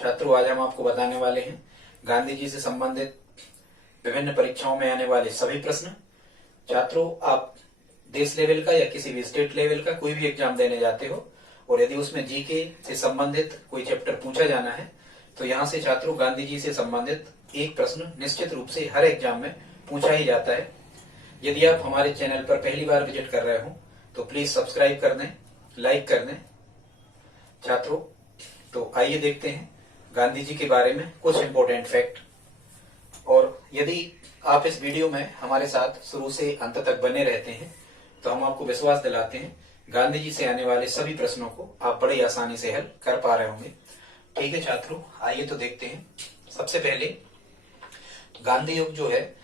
छात्रों, आज हम आपको बताने वाले हैं गांधी जी से संबंधित विभिन्न परीक्षाओं में आने वाले सभी प्रश्न। छात्रों, आप देश लेवल का या किसी भी स्टेट लेवल का कोई भी एग्जाम देने जाते हो और यदि उसमें जीके से संबंधित कोई चैप्टर पूछा जाना है तो यहाँ से छात्रों गांधी जी से संबंधित एक प्रश्न निश्चित रूप से हर एग्जाम में पूछा ही जाता है। यदि आप हमारे चैनल पर पहली बार विजिट कर रहे हो तो प्लीज सब्सक्राइब कर दें, लाइक कर दें। छात्रों, तो आइए देखते हैं गांधी जी के बारे में कुछ इंपॉर्टेंट फैक्ट। और यदि आप इस वीडियो में हमारे साथ शुरू से अंत तक बने रहते हैं तो हम आपको विश्वास दिलाते हैं गांधी जी से आने वाले सभी प्रश्नों को आप बड़ी आसानी से हल कर पा रहे होंगे। ठीक है छात्रों, आइए तो देखते हैं। सबसे पहले गांधी युग जो है,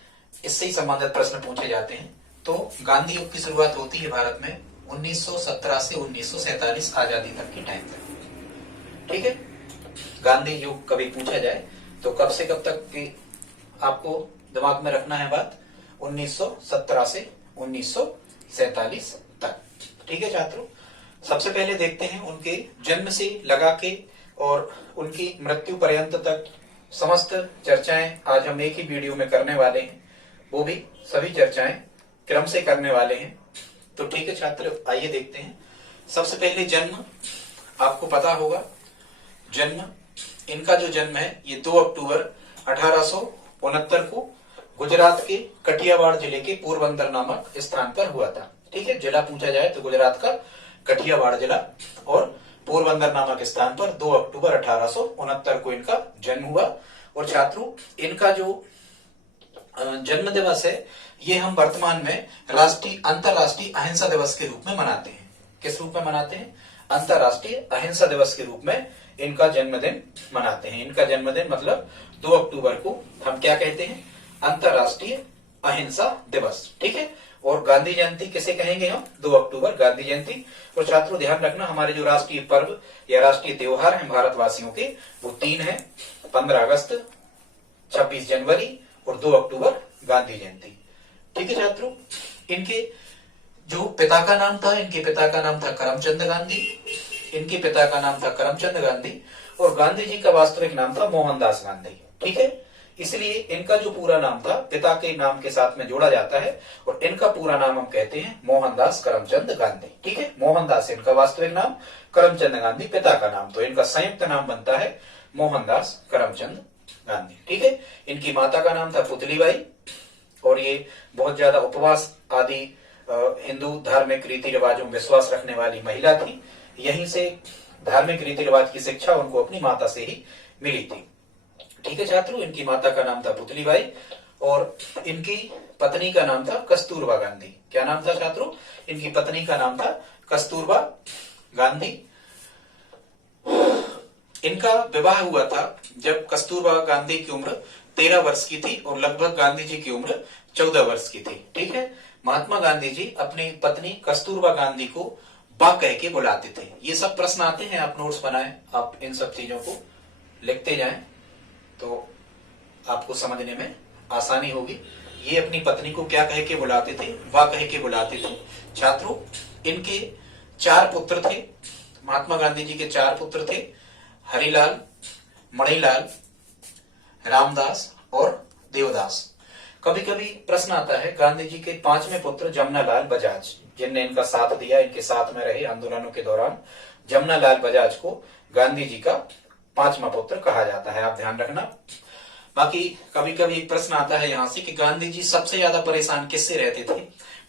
इससे ही संबंधित प्रश्न पूछे जाते हैं। तो गांधी युग की शुरुआत होती है भारत में 1917 से 1947 आजादी तक के टाइम तक। ठीक है, गांधी युग कभी पूछा जाए तो कब से कब तक की आपको दिमाग में रखना है बात, 1917 से 1947 तक। ठीक है छात्रों, सबसे पहले देखते हैं उनके जन्म से लगा के और उनकी मृत्यु पर्यंत तक समस्त चर्चाएं आज हम एक ही वीडियो में करने वाले हैं। वो भी सभी चर्चाएं क्रम से करने वाले हैं। तो ठीक है छात्र, आइए देखते हैं। सबसे पहले जन्म, आपको पता होगा जन्म, इनका जो जन्म है ये 2 अक्टूबर 1869 को गुजरात के कठियावाड़ जिले के पोरबंदर नामक स्थान पर हुआ था। ठीक है, जिला पूछा जाए तो गुजरात का कठियावाड़ जिला और पोरबंदर नामक स्थान पर 2 अक्टूबर 1869 को इनका जन्म हुआ। और छात्रों, इनका जो जन्म दिवस है ये हम वर्तमान में अंतरराष्ट्रीय अहिंसा दिवस के रूप में मनाते हैं। किस रूप में मनाते हैं? अंतरराष्ट्रीय अहिंसा दिवस के रूप में इनका जन्मदिन मनाते हैं। इनका जन्मदिन मतलब 2 अक्टूबर को हम क्या कहते हैं? अंतरराष्ट्रीय अहिंसा दिवस। ठीक है, और गांधी जयंती किसे कहेंगे हम? 2 अक्टूबर गांधी जयंती। और छात्रों ध्यान रखना, हमारे जो राष्ट्रीय पर्व या राष्ट्रीय त्योहार हैं भारतवासियों के, वो 3 है, 15 अगस्त, 26 जनवरी और 2 अक्टूबर गांधी जयंती। ठीक है छात्रों, इनके जो पिता का नाम था, इनके पिता का नाम था करमचंद गांधी। इनके पिता का नाम था करमचंद गांधी और गांधी जी का वास्तविक नाम था मोहनदास गांधी। ठीक है, इसलिए इनका जो पूरा नाम था पिता के नाम के साथ में जोड़ा जाता है और इनका पूरा नाम हम कहते हैं मोहनदास करमचंद गांधी। ठीक है, मोहनदास इनका वास्तविक नाम, करमचंद गांधी पिता का नाम, तो इनका संयुक्त नाम बनता है मोहनदास करमचंद गांधी। ठीक है, इनकी माता का नाम था पुतलीबाई और ये बहुत ज्यादा उपवास आदि हिंदू धार्मिक रीति रिवाजों में विश्वास रखने वाली महिला थी। यहीं से धार्मिक रीति रिवाज की शिक्षा उनको अपनी माता से ही मिली थी। ठीक है छात्रों, इनकी माता का नाम था पुतलीबाई और इनकी पत्नी का नाम था कस्तूरबा गांधी। क्या नाम था छात्रों? इनकी पत्नी का नाम था कस्तूरबा गांधी। इनका विवाह हुआ था जब कस्तूरबा गांधी की उम्र 13 वर्ष की थी और लगभग गांधी जी की उम्र 14 वर्ष की थी। ठीक है, महात्मा गांधी जी अपनी पत्नी कस्तूरबा गांधी को बा कह के बुलाते थे। ये सब प्रश्न आते हैं, आप नोट्स बनाएं, आप इन सब चीजों को लिखते जाएं तो आपको समझने में आसानी होगी। ये अपनी पत्नी को क्या कह के बुलाते थे? बा कह के बुलाते थे। छात्रों, इनके 4 पुत्र थे। महात्मा गांधी जी के 4 पुत्र थे, हरिलाल, मणिलाल, रामदास और देवदास। कभी कभी प्रश्न आता है, गांधी जी के 5वें पुत्र जमनालाल बजाज, जिनने इनका साथ दिया, इनके साथ में रहे आंदोलनों के दौरान, जमनालाल बजाज को गांधी जी का 5वां पुत्र कहा जाता है। आप ध्यान रखना। बाकी कभी कभी एक प्रश्न आता है यहाँ से कि गांधी जी सबसे ज्यादा परेशान किससे रहते थे?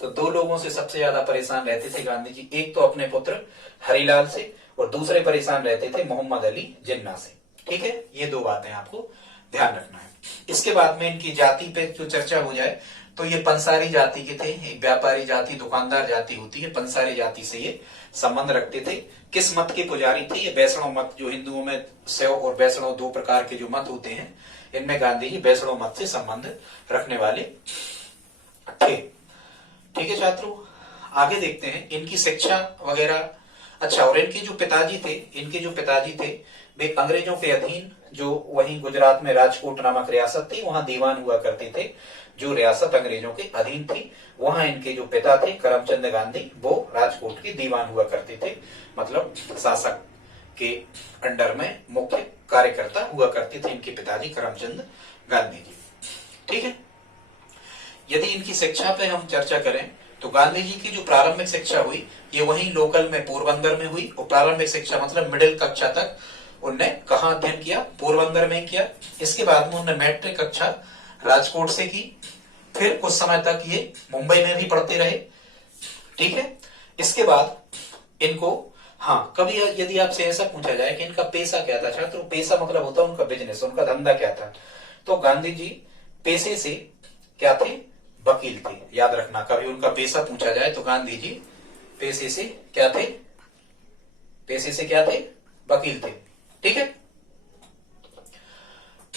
तो 2 लोगों से सबसे ज्यादा परेशान रहते थे गांधी जी। एक तो अपने पुत्र हरिलाल से और दूसरे परेशान रहते थे मोहम्मद अली जिन्ना से। ठीक है, ये 2 बातें आपको ध्यान रखना है। इसके बाद में इनकी जाति पे जो चर्चा हो जाए तो ये पंसारी जाति के थे। एक व्यापारी जाति, दुकानदार जाति होती है, पंसारी जाति से ये संबंध रखते थे। किस मत के पुजारी थे? ये वैष्णव मत, जो हिंदुओं में शैव और वैष्णव 2 प्रकार के जो मत होते हैं, इनमें गांधी जी वैष्णव मत से संबंध रखने वाले थे। ठीक है छात्रों, आगे देखते हैं इनकी शिक्षा वगैरह। अच्छा, और इनके जो पिताजी थे वे अंग्रेजों के अधीन, जो वहीं गुजरात में राजकोट नामक रियासत थी, वहां दीवान हुआ करते थे। जो रियासत अंग्रेजों के अधीन थी, वहां इनके जो पिता थे करमचंद गांधी, वो राजकोट के दीवान हुआ करते थे, मतलब शासक के अंडर में मुख्य कार्यकर्ता हुआ करते थे इनके पिताजी करमचंद गांधी जी। ठीक है, यदि इनकी शिक्षा पे हम चर्चा करें तो गांधी जी की जो प्रारंभिक शिक्षा हुई ये वहीं लोकल में पोरबंदर में हुई। और प्रारंभिक शिक्षा मतलब मिडिल कक्षा तक उनने कहाँ अध्ययन किया? पोरबंदर में किया। इसके बाद में उन्होंने मैट्रिक कक्षा राजकोट से की। फिर कुछ समय तक ये मुंबई में भी पढ़ते रहे। ठीक है, इसके बाद इनको कभी यदि आपसे ऐसा पूछा जाए कि इनका पेशा क्या था छात्रों, पेशा मतलब होता है उनका बिजनेस, उनका धंधा क्या था, तो गांधी जी पेशे से क्या थे? वकील थे। याद रखना, कभी उनका पेशा पूछा जाए तो गांधी जी पेशे से क्या थे? पेशे से क्या थे? वकील थे। ठीक है,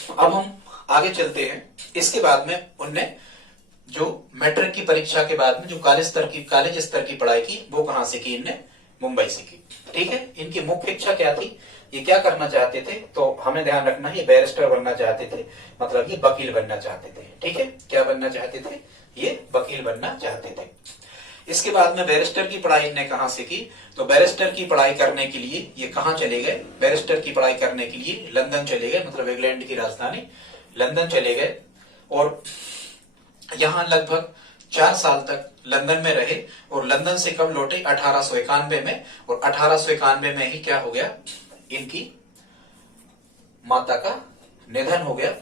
अब हम आगे चलते हैं। इसके बाद में उनने जो मैट्रिक की परीक्षा के बाद में जो कॉलेज स्तर की पढ़ाई की वो कहां से की? इनने मुंबई से की। ठीक है, इनकी मुख्य इच्छा क्या थी? ये क्या करना चाहते थे? तो हमें ध्यान रखना, ये बैरिस्टर बनना चाहते थे, मतलब ये वकील बनना चाहते थे। ठीक है, क्या बनना चाहते थे? ये वकील बनना चाहते थे। इसके बाद में बैरिस्टर की पढ़ाई इन्हें कहां से की? तो बैरिस्टर की पढ़ाई करने के लिए ये कहां चले गए? बैरिस्टर की पढ़ाई करने के लिए लंदन चले गए, मतलब इंग्लैंड की राजधानी लंदन चले गए। और यहां लगभग 4 साल तक लंदन में रहे। और लंदन से कब लौटे? 1891 में। और 1891 में ही क्या हो गया? इनकी माता का निधन हो गया।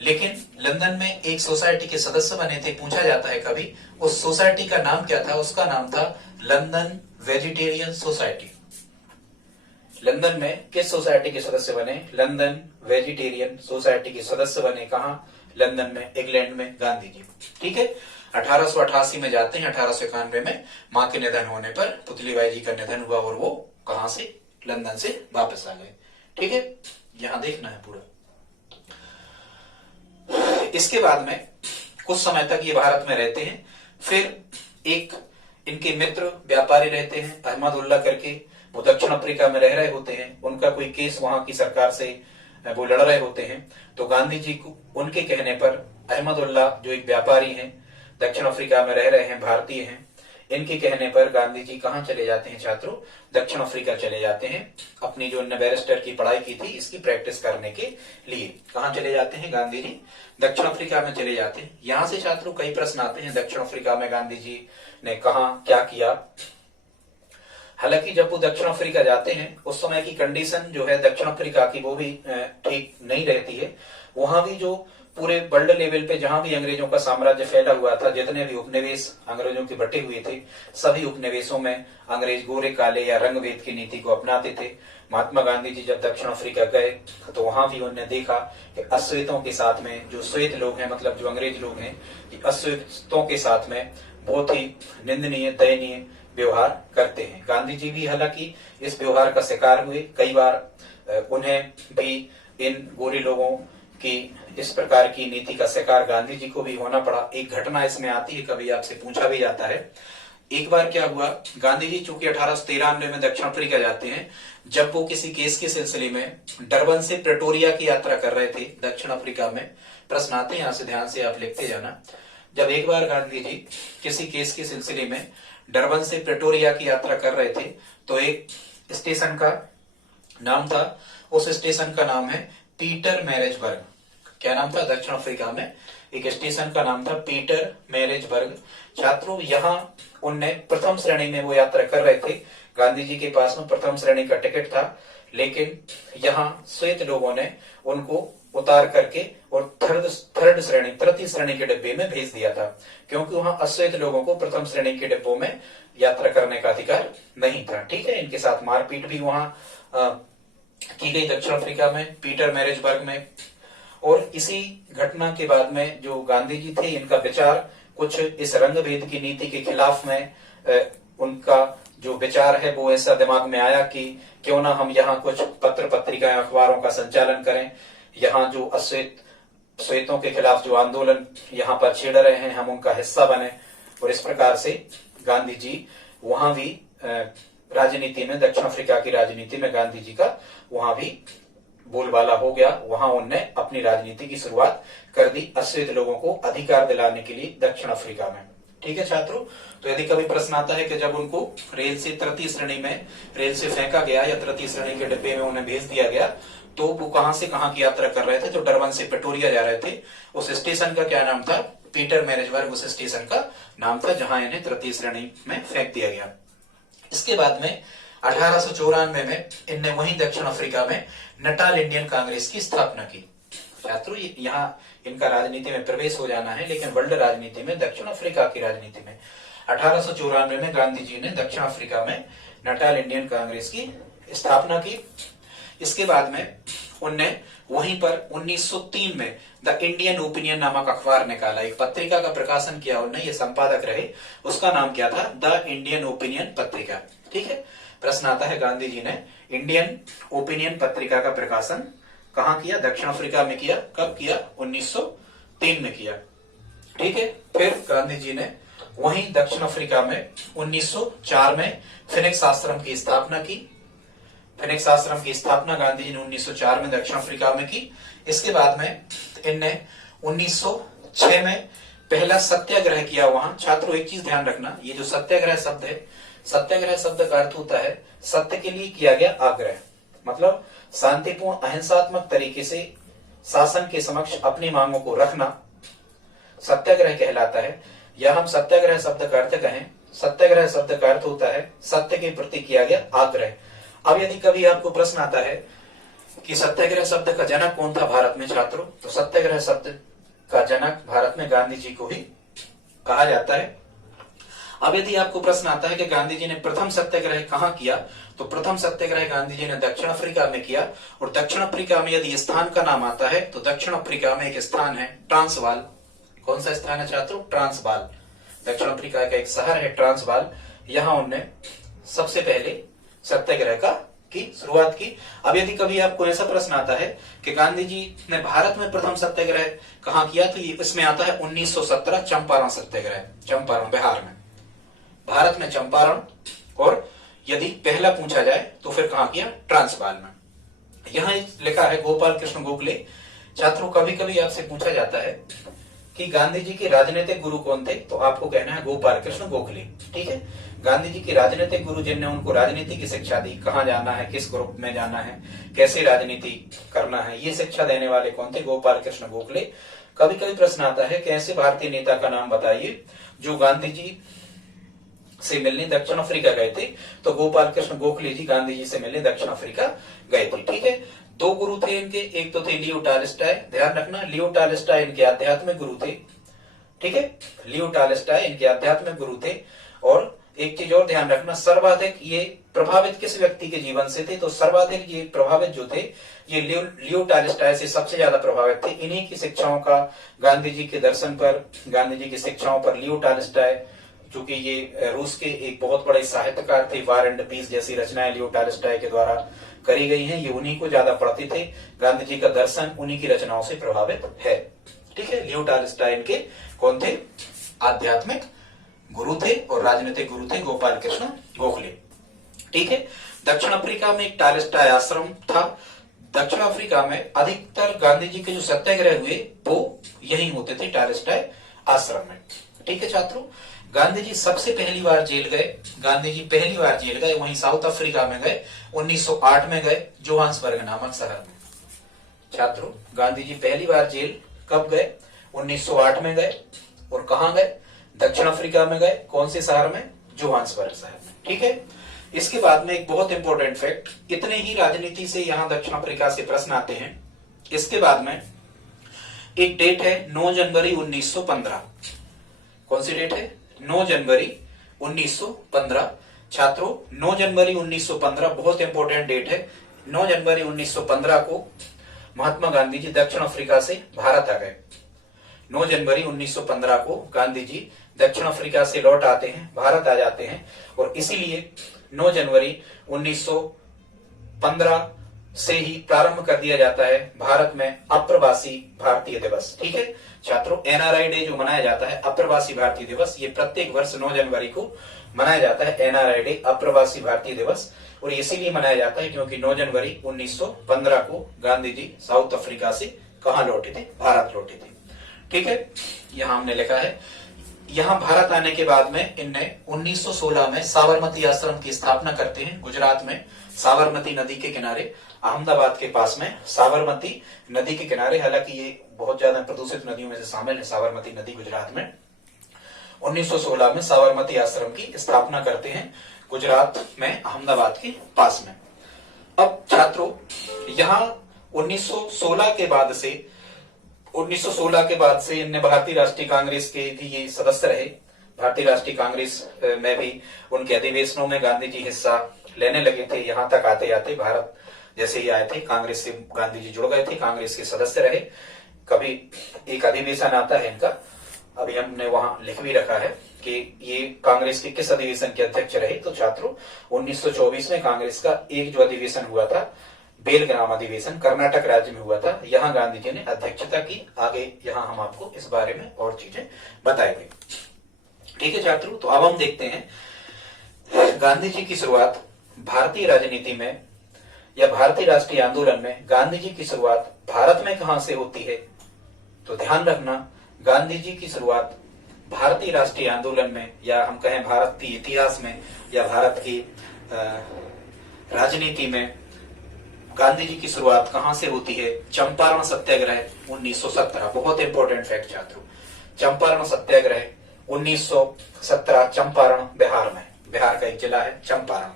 लेकिन लंदन में एक सोसाइटी के सदस्य बने थे। पूछा जाता है कभी, उस सोसाइटी का नाम क्या था? उसका नाम था लंदन वेजिटेरियन सोसाइटी। लंदन में किस सोसाइटी के सदस्य बने? लंदन वेजिटेरियन सोसाइटी के सदस्य बने। कहां? लंदन में, इंग्लैंड में गांधी जी। ठीक है, 1888 में जाते हैं। 1891 में मां के निधन होने पर पुतलीबाई जी का निधन हुआ और वो कहां से? लंदन से वापस आ गए। ठीक है, यहां देखना है पूरा। इसके बाद में कुछ समय तक ये भारत में रहते हैं। फिर एक इनके मित्र व्यापारी रहते हैं अहमदुल्ला करके, वो दक्षिण अफ्रीका में रह रहे होते हैं। उनका कोई केस वहां की सरकार से वो लड़ रहे होते हैं। तो गांधी जी को उनके कहने पर अहमदुल्ला जो एक व्यापारी हैं, दक्षिण अफ्रीका में रह रहे हैं, भारतीय हैं, इनके कहने पर गांधी जी कहां चले जाते हैं छात्रों? दक्षिण अफ्रीका चले जाते हैं। अपनी जो उन्होंने बैरिस्टर की पढ़ाई की थी इसकी प्रैक्टिस करने के लिए कहां चले जाते हैं गांधी जी? दक्षिण अफ्रीका में चले जाते हैं। यहां से छात्रों कई प्रश्न आते हैं, दक्षिण अफ्रीका में गांधी जी ने कहा क्या किया? हालांकि जब वो दक्षिण अफ्रीका जाते हैं उस समय की कंडीशन जो है दक्षिण अफ्रीका की वो भी ठीक नहीं रहती है। वहां भी जो पूरे वर्ल्ड लेवल पे जहां भी अंग्रेजों का साम्राज्य फैला हुआ था, जितने भी उपनिवेश अंग्रेजों के बटे हुए थे, सभी उपनिवेशों में अंग्रेज गोरे काले या रंग भेद की नीति को अपनाते थे। महात्मा गांधी जी जब दक्षिण अफ्रीका गए तो वहां भी उन्होंने देखा कि अश्वेतों के साथ में जो श्वेत लोग हैं, मतलब जो अंग्रेज लोग हैं, अश्वेतों के साथ में बहुत ही निंदनीय दयनीय व्यवहार करते हैं। गांधी जी भी हालांकि इस व्यवहार का शिकार हुए। कई बार उन्हें भी इन गोरे लोगों की इस प्रकार की नीति का शिकार गांधी जी को भी होना पड़ा। एक घटना इसमें आती है, कभी आपसे पूछा भी जाता है। एक बार क्या हुआ, गांधी जी चूंकि 1893 में दक्षिण अफ्रीका जाते हैं, जब वो किसी केस के सिलसिले में डरबन से प्रेटोरिया की यात्रा कर रहे थे दक्षिण अफ्रीका में। प्रश्न आते हैं, यहां से ध्यान से आप लिखते जाना। जब एक बार गांधी जी किसी केस के सिलसिले में डरबन से प्रेटोरिया की यात्रा कर रहे थे तो एक स्टेशन का नाम था, उस स्टेशन का नाम है पीटर मैरिजबर्ग। क्या नाम था? दक्षिण अफ्रीका में एक स्टेशन का नाम था पीटर मैरिजबर्ग। छात्रों, यहाँ उनने प्रथम श्रेणी में वो यात्रा कर रहे थे। गांधी जी के पास में प्रथम श्रेणी का टिकट था, लेकिन यहाँ श्वेत लोगों ने उनको उतार करके और थर्ड श्रेणी, तृतीय श्रेणी के डिब्बे में भेज दिया था, क्योंकि वहां अश्वेत लोगों को प्रथम श्रेणी के डिब्बों में यात्रा करने का अधिकार नहीं था। ठीक है, इनके साथ मारपीट भी वहां की गई दक्षिण अफ्रीका में, पीटर मैरिजबर्ग में। और इसी घटना के बाद में जो गांधी जी थे, इनका विचार कुछ इस रंग भेद की नीति के खिलाफ में उनका जो विचार है वो ऐसा दिमाग में आया कि क्यों ना हम यहाँ कुछ पत्र पत्रिकाएं अखबारों का संचालन करें। यहाँ जो श्वेतों के खिलाफ जो आंदोलन यहाँ पर छेड़ रहे हैं, हम उनका हिस्सा बने। और इस प्रकार से गांधी जी वहां भी राजनीति में, दक्षिण अफ्रीका की राजनीति में गांधी जी का वहां भी बोलबाला हो गया। वहां उनने अपनी राजनीति की शुरुआत कर दी अश्वेत लोगों को अधिकार दिलाने के लिए दक्षिण अफ्रीका में। ठीक है छात्रों। तो यदि कभी प्रश्न आता है कि जब उनको रेल से तृतीय श्रेणी में रेल से फेंका गया या तृतीय श्रेणी के डिब्बे में उन्हें भेज दिया गया, तो वो कहां से कहां की यात्रा कर रहे थे, तो डरबन से प्रिटोरिया जा रहे थे। उस स्टेशन का क्या नाम था, पीटर मैरिजबर्ग उस स्टेशन का नाम था जहां इन्हें तृतीय श्रेणी में फेंक दिया गया। इसके बाद में 1894 में इनने वहीं दक्षिण अफ्रीका में नटाल इंडियन कांग्रेस की स्थापना की। छात्रों यहाँ इनका राजनीति में प्रवेश हो जाना है, लेकिन वर्ल्ड राजनीति में, दक्षिण अफ्रीका की राजनीति में 1894 में गांधी जी ने दक्षिण अफ्रीका में नटाल इंडियन कांग्रेस की स्थापना की। इसके बाद में उनने वहीं पर 1903 में द इंडियन ओपिनियन नामक अखबार निकाला, एक पत्रिका का प्रकाशन किया उन्होंने, ये संपादक रहे, उसका नाम क्या था, द इंडियन ओपिनियन पत्रिका। ठीक है, प्रश्न आता है गांधी जी ने इंडियन ओपिनियन पत्रिका का प्रकाशन कहां किया, दक्षिण अफ्रीका में किया। कब किया, 1903 में किया। ठीक है, फिर गांधी जी ने वहीं दक्षिण अफ्रीका में 1904 में फिनिक्स आश्रम की स्थापना की। फिनिक्स आश्रम की स्थापना गांधी जी ने 1904 में दक्षिण अफ्रीका में की। इसके बाद में इनने 1906 में पहला सत्याग्रह किया वहां। छात्रों एक चीज ध्यान रखना, ये जो सत्याग्रह शब्द है, सत्याग्रह शब्द का अर्थ होता है सत्य के लिए किया गया आग्रह, मतलब शांतिपूर्ण अहिंसात्मक तरीके से शासन के समक्ष अपनी मांगों को रखना सत्याग्रह कहलाता है। या हम सत्याग्रह शब्द का अर्थ कहें, सत्याग्रह शब्द का अर्थ होता है सत्य के प्रति किया गया आग्रह। अब यदि कभी आपको प्रश्न आता है कि सत्याग्रह शब्द का जनक कौन था भारत में छात्रों, तो सत्याग्रह शब्द का जनक भारत में गांधी जी को ही कहा जाता है। अब यदि आपको प्रश्न आता है कि गांधी जी ने प्रथम सत्याग्रह कहां किया, तो प्रथम सत्याग्रह गांधी जी ने दक्षिण अफ्रीका में किया। और दक्षिण अफ्रीका में यदि स्थान का नाम आता है, तो दक्षिण अफ्रीका में एक स्थान है ट्रांसवाल। कौन सा स्थान है छात्रों, ट्रांसवाल। दक्षिण अफ्रीका का एक शहर है ट्रांसवाल, यहां उन्होंने सबसे पहले सत्याग्रह की शुरुआत की। अब यदि कभी आपको ऐसा प्रश्न आता है कि गांधी जी ने भारत में प्रथम सत्याग्रह कहां किया, तो इसमें आता है 1917 चंपारण सत्याग्रह, चंपारण बिहार में, भारत में चंपारण। और यदि पहला पूछा जाए तो फिर कहां किया, ट्रांसवाल में। यहां लिखा है गोपाल कृष्ण गोखले। छात्रों कभी कभी आपसे पूछा जाता है कि गांधी जी के राजनीतिक गुरु कौन थे, तो आपको कहना है गोपाल कृष्ण गोखले। ठीक है, गांधी जी के राजनीतिक गुरु जिनने उनको राजनीति की शिक्षा दी, कहां जाना है, किस ग्रुप में जाना है, कैसे राजनीति करना है, ये शिक्षा देने वाले कौन थे, गोपाल कृष्ण गोखले। कभी कभी प्रश्न आता है कि ऐसे भारतीय नेता का नाम बताइए जो गांधी जी से मिलने दक्षिण अफ्रीका गए थे, तो गोपाल कृष्ण गोखले जी गांधी जी से मिलने दक्षिण अफ्रीका गए थे। ठीक है, दो गुरु थे इनके, एक तो थे लियो टॉलस्टॉय, ध्यान रखना लियो टॉलस्टॉय इनके आध्यात्मिक गुरु थे। ठीक है, लियो टॉलस्टॉय इनके आध्यात्मिक गुरु थे। और एक चीज और ध्यान रखना, सर्वाधिक ये प्रभावित किस व्यक्ति के जीवन से थे, तो सर्वाधिक ये प्रभावित जो थे ये लियो टॉलस्टॉय से सबसे ज्यादा प्रभावित थे। इन्हीं की शिक्षाओं का, गांधी जी के दर्शन पर, गांधी जी की शिक्षाओं पर लियो टॉलस्टॉय, जो कि ये रूस के एक बहुत बड़े साहित्यकार थे, वार एंड पीस जैसी रचनाएं लियो टॉलस्टॉय के द्वारा करी गई हैं, ये उन्हीं को ज्यादा पढ़ते थे। गांधी जी का दर्शन उन्हीं की रचनाओं से प्रभावित है। ठीक है, लियो टॉलस्टॉय इनके कौन थे, आध्यात्मिक गुरु थे, और राजनीतिक गुरु थे गोपाल कृष्ण गोखले। ठीक है, दक्षिण अफ्रीका में एक टॉलस्टॉय आश्रम था। दक्षिण अफ्रीका में अधिकतर गांधी जी के जो सत्याग्रह हुए वो यही होते थे, टॉलस्टॉय आश्रम में। ठीक है छात्रों, गांधी जी सबसे पहली बार जेल गए, गांधी जी पहली बार जेल गए वहीं साउथ अफ्रीका में गए, 1908 में गए, जोहान्सबर्ग नामक शहर में। छात्रों गांधी जी पहली बार जेल कब गए, 1908 में गए। और कहां गए, दक्षिण अफ्रीका में गए, कौन से शहर में, जोहान्सबर्ग शहर में। ठीक है, इसके बाद में एक बहुत इंपॉर्टेंट फैक्ट, इतने ही राजनीति से यहां दक्षिण अफ्रीका से प्रश्न आते हैं। इसके बाद में एक डेट है 9 जनवरी 1915। कौन सी डेट है, 9 जनवरी 1915। छात्रों 9 जनवरी 1915 बहुत इंपॉर्टेंट डेट है। 9 जनवरी 1915 को महात्मा गांधी जी दक्षिण अफ्रीका से भारत आ गए। 9 जनवरी 1915 को गांधी जी दक्षिण अफ्रीका से लौट आते हैं, भारत आ जाते हैं। और इसीलिए 9 जनवरी 1915 से ही प्रारंभ कर दिया जाता है भारत में अप्रवासी भारतीय दिवस। ठीक है छात्रों, एनआरआई डे जो मनाया जाता है, अप्रवासी भारतीय दिवस, ये प्रत्येक वर्ष 9 जनवरी को मनाया जाता है, एनआरआई डे, अप्रवासी भारतीय दिवस। और इसीलिए मनाया जाता है क्योंकि 9 जनवरी 1915 को गांधी जी साउथ अफ्रीका से कहां लौटे थे, भारत लौटे थे। ठीक है, यहां हमने लिखा है यहाँ भारत आने के बाद में इनने 1916 में साबरमती आश्रम की स्थापना करते हैं गुजरात में, साबरमती नदी के किनारे, अहमदाबाद के पास में साबरमती नदी के किनारे। हालांकि ये बहुत ज्यादा प्रदूषित नदियों में से शामिल है साबरमती नदी गुजरात में। 1916 में साबरमती आश्रम की स्थापना करते हैं गुजरात में, अहमदाबाद के पास में। अब छात्रों यहाँ 1916 के बाद से इनने भारतीय राष्ट्रीय कांग्रेस के भी ये सदस्य रहे। भारतीय राष्ट्रीय कांग्रेस में भी उनके अधिवेशनों में गांधी जी हिस्सा लेने लगे थे। यहाँ तक आते आते भारत जैसे ही आए थे कांग्रेस से गांधी जी जुड़ गए थे, कांग्रेस के सदस्य रहे। कभी एक अधिवेशन आता है इनका, अभी हमने वहां लिख भी रखा है कि ये कांग्रेस के किस अधिवेशन के अध्यक्ष रहे। तो छात्रों 1924 में कांग्रेस का एक जो अधिवेशन हुआ था, बेलग्राम अधिवेशन, कर्नाटक राज्य में हुआ था, यहाँ गांधी जी ने अध्यक्षता की। आगे यहाँ हम आपको इस बारे में और चीजें बताएंगे। ठीक है छात्रों, तो अब हम देखते हैं गांधी जी की शुरुआत भारतीय राजनीति में या भारतीय राष्ट्रीय आंदोलन में गांधी जी की शुरुआत भारत में कहां से होती है। तो ध्यान रखना, गांधी जी की शुरुआत भारतीय राष्ट्रीय आंदोलन में, या हम कहें भारत के इतिहास में या भारत की राजनीति में, गांधी जी की शुरुआत कहां से होती है। चंपारण सत्याग्रह 1917, बहुत इंपॉर्टेंट फैक्ट छात्रों। चंपारण सत्याग्रह 1917, चंपारण बिहार में, बिहार का एक जिला है चंपारण।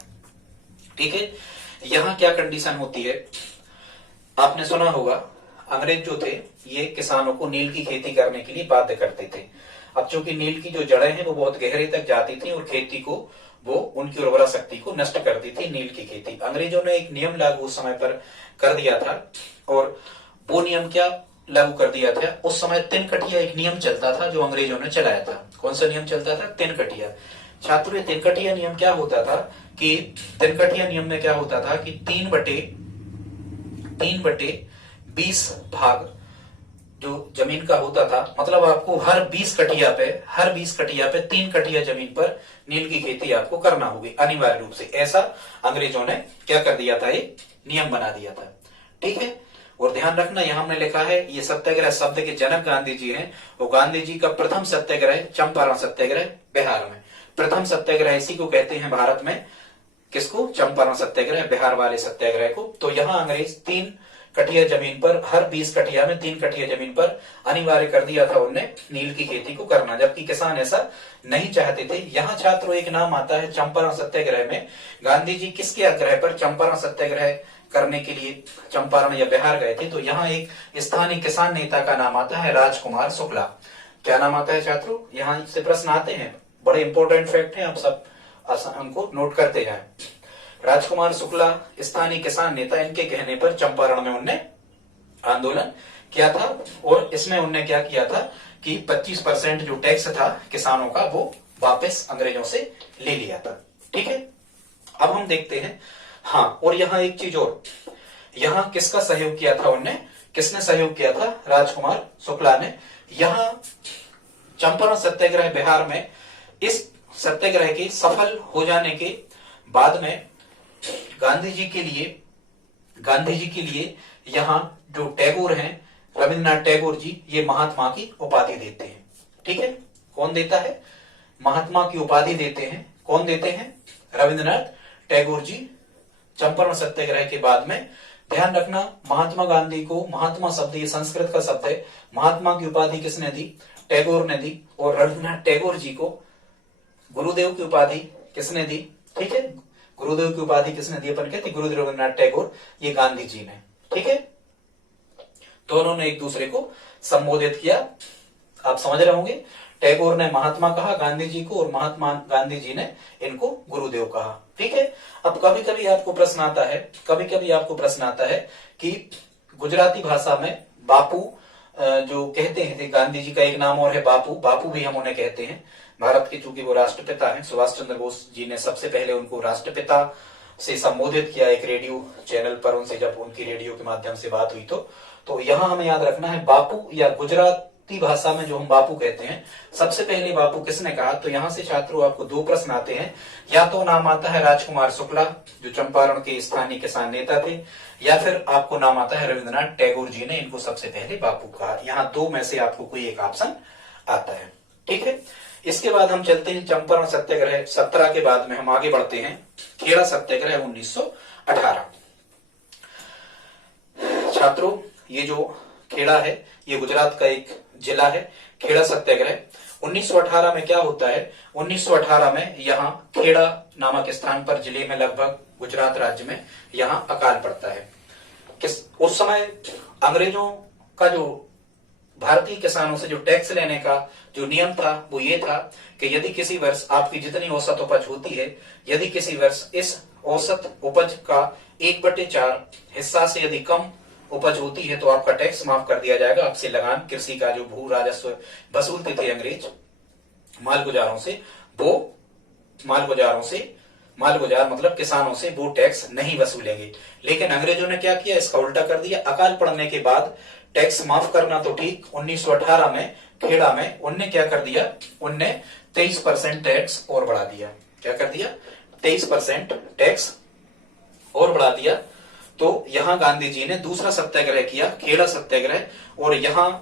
ठीक है, यहाँ क्या कंडीशन होती है, आपने सुना होगा अंग्रेज जो थे ये किसानों को नील की खेती करने के लिए बाध्य करते थे। अब चूंकि नील की जो जड़ें हैं वो बहुत गहरे तक जाती थी और खेती को वो उनकी उर्वरा शक्ति को नष्ट करती थी नील की खेती। अंग्रेजों ने एक नियम लागू उस समय पर कर दिया था, और वो नियम क्या लागू कर दिया था, उस समय तिनकटिया एक नियम चलता था जो अंग्रेजों ने चलाया था। कौन सा नियम चलता था? तिनकटिया। छात्रों तिनकटिया नियम क्या होता था कि तिनकटिया नियम में क्या होता था कि 3/20 भाग जो जमीन का होता था, मतलब आपको हर 20 कटिया पे 3 कटिया जमीन पर नील की खेती आपको करना होगी अनिवार्य रूप से। ऐसा अंग्रेजों ने क्या कर दिया था, एक नियम बना दिया था। ठीक है, और ध्यान रखना यहां हमने लिखा है ये सत्याग्रह शब्द के जनक गांधी जी हैं। वो गांधी जी का प्रथम सत्याग्रह चंपारण सत्याग्रह बिहार में, प्रथम सत्याग्रह इसी को कहते हैं भारत में। किसको? चंपारण सत्याग्रह, बिहार वाले सत्याग्रह को। तो यहाँ अंग्रेज 3 कटिया जमीन पर, हर 20 कटिया में 3 कटिया जमीन पर अनिवार्य कर दिया था उनने नील की खेती को करना, जबकि किसान ऐसा नहीं चाहते थे। यहाँ छात्रों एक नाम आता है चंपारण सत्याग्रह में। गांधी जी किसके आग्रह पर चंपारण सत्याग्रह करने के लिए चंपारण या बिहार गए थे? तो यहाँ एक स्थानीय किसान नेता का नाम आता है राजकुमार शुक्ला। क्या नाम आता है छात्रों? यहाँ से प्रश्न आते हैं, बड़े इंपॉर्टेंट फैक्ट है, आप सब उनको नोट करते जाएं। राजकुमार शुक्ला स्थानीय किसान नेता, इनके कहने पर चंपारण में उनने आंदोलन किया था, और इसमें उनने क्या किया था कि 25% जो टैक्स था किसानों का वो वापस अंग्रेजों से ले लिया था। ठीक है, अब हम देखते हैं। हाँ, और यहाँ एक चीज और, यहाँ किसका सहयोग किया था उनने, किसने सहयोग किया था? राजकुमार शुक्ला ने। यहाँ चंपारण सत्याग्रह बिहार में, इस सत्याग्रह के सफल हो जाने के बाद में गांधी जी के लिए यहाँ जो टैगोर हैं, रविंद्रनाथ टैगोर जी, ये महात्मा की उपाधि देते हैं। ठीक है, कौन देता है? महात्मा की उपाधि देते हैं। कौन देते हैं? रविंद्रनाथ टैगोर जी। चंपारण सत्याग्रह के बाद में ध्यान रखना, महात्मा गांधी को, महात्मा शब्द ये संस्कृत का शब्द है, महात्मा की उपाधि किसने दी? टैगोर ने दी। और रविंद्रनाथ टैगोर जी को गुरुदेव की उपाधि किसने दी? ठीक है, गुरुदेव की उपाधि किसने दी? अपन कहते गुरुदेव रविंद्रनाथ टैगोर, ये गांधी जी ने। ठीक है, दोनों ने एक दूसरे को संबोधित किया। आप समझ रहे होंगे, टैगोर ने महात्मा कहा गांधी जी को, और महात्मा गांधी जी ने इनको गुरुदेव कहा। ठीक है, अब कभी कभी आपको प्रश्न आता है कि गुजराती भाषा में बापू जो कहते हैं, गांधी जी का एक नाम और है बापू भी हम उन्हें कहते हैं। भारत के चूंकि वो राष्ट्रपिता हैं, सुभाष चंद्र बोस जी ने सबसे पहले उनको राष्ट्रपिता से संबोधित किया एक रेडियो चैनल पर, उनसे जब उनकी रेडियो के माध्यम से बात हुई तो यहाँ हमें याद रखना है बापू, या गुजराती भाषा में जो हम बापू कहते हैं, सबसे पहले बापू किसने कहा? तो यहाँ से छात्रों आपको 2 प्रश्न आते हैं। या तो नाम आता है राजकुमार शुक्ला जो चंपारण के स्थानीय किसान नेता थे, या फिर आपको नाम आता है रविंद्रनाथ टैगोर जी ने इनको सबसे पहले बापू कहा। यहाँ 2 में से आपको कोई एक ऑप्शन आता है। ठीक है। इसके बाद हम चलते हैं चंपारण सत्याग्रह 17 के बाद में हम आगे बढ़ते हैं खेड़ा सत्याग्रह 1918। छात्रों, ये जो खेड़ा है ये गुजरात का एक जिला है। खेड़ा सत्याग्रह 1918 में क्या होता है, 1918 में यहाँ खेड़ा नामक स्थान पर जिले में लगभग गुजरात राज्य में यहाँ अकाल पड़ता है। उस समय अंग्रेजों का जो भारतीय किसानों से जो टैक्स लेने का जो नियम था वो ये था कि यदि किसी वर्ष आपकी जितनी औसत उपज होती है, यदि किसी वर्ष इस औसत उपज का 1/4 हिस्सा से यदि कम उपज होती है तो आपका टैक्स माफ कर दिया जाएगा। आपसे लगान कृषि का जो भू राजस्व वसूलते थे अंग्रेज मालगुजारों से, वो मालगुजार मतलब किसानों से वो टैक्स नहीं वसूलेंगे। लेकिन अंग्रेजों ने क्या किया, इसका उल्टा कर दिया। अकाल पड़ने के बाद टैक्स माफ करना तो ठीक, 1918 में खेड़ा में उनने क्या कर दिया, उनने 23% टैक्स और बढ़ा दिया। क्या कर दिया, 23% टैक्स और बढ़ा दिया। तो यहां गांधी जी ने दूसरा सत्याग्रह किया, खेड़ा सत्याग्रह, और यहां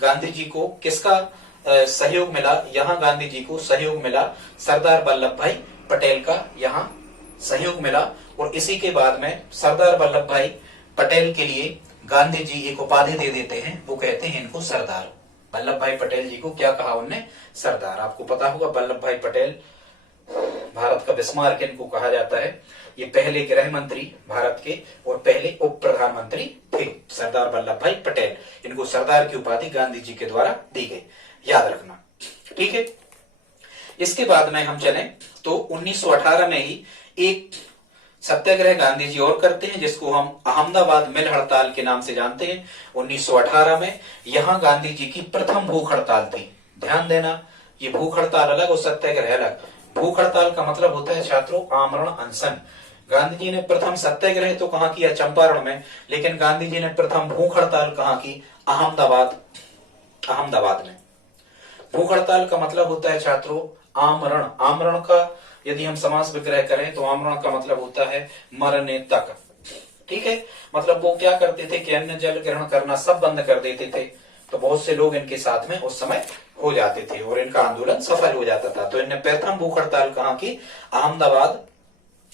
गांधी जी को किसका सहयोग मिला, यहां गांधी जी को सहयोग मिला सरदार वल्लभ भाई पटेल का यहाँ सहयोग मिला। और इसी के बाद में सरदार वल्लभ भाई पटेल के लिए गांधी जी एक उपाधि दे देते हैं, वो कहते हैं इनको सरदार। वल्लभ भाई पटेल जी को क्या कहा उनने, सरदार। आपको पता होगा वल्लभ भाई पटेल भारत का बिस्मार्क इनको कहा जाता है। ये पहले गृह मंत्री भारत के और पहले उप प्रधानमंत्री थे, सरदार वल्लभ भाई पटेल। इनको सरदार की उपाधि गांधी जी के द्वारा दी गई, याद रखना, ठीक है। इसके बाद में हम चलें तो 1918 में ही एक सत्याग्रह गांधी जी और करते हैं जिसको हम अहमदाबाद मिल हड़ताल के नाम से जानते हैं। 1918 में यहां गांधी जी की प्रथम भूख हड़ताल थी। ध्यान देना, ये भूख हड़ताल अलग और सत्याग्रह अलग। भूख हड़ताल का मतलब होता है छात्रों आमरण अनशन। गांधी जी ने प्रथम सत्याग्रह तो कहां किया, चंपारण में, लेकिन गांधी जी ने प्रथम भूख हड़ताल कहां की, अहमदाबाद में। भूख हड़ताल का मतलब होता है छात्रों आमरण। आमरण का यदि हम समास विग्रह करें तो आमरण का मतलब होता है मरने तक, ठीक है। मतलब वो क्या करते थे कि अन्न जल ग्रहण करना सब बंद कर देते थे। तो बहुत से लोग इनके साथ में उस समय हो जाते थे और इनका आंदोलन सफल हो जाता था। तो इनने प्रथम भूख हड़ताल कहां की, अहमदाबाद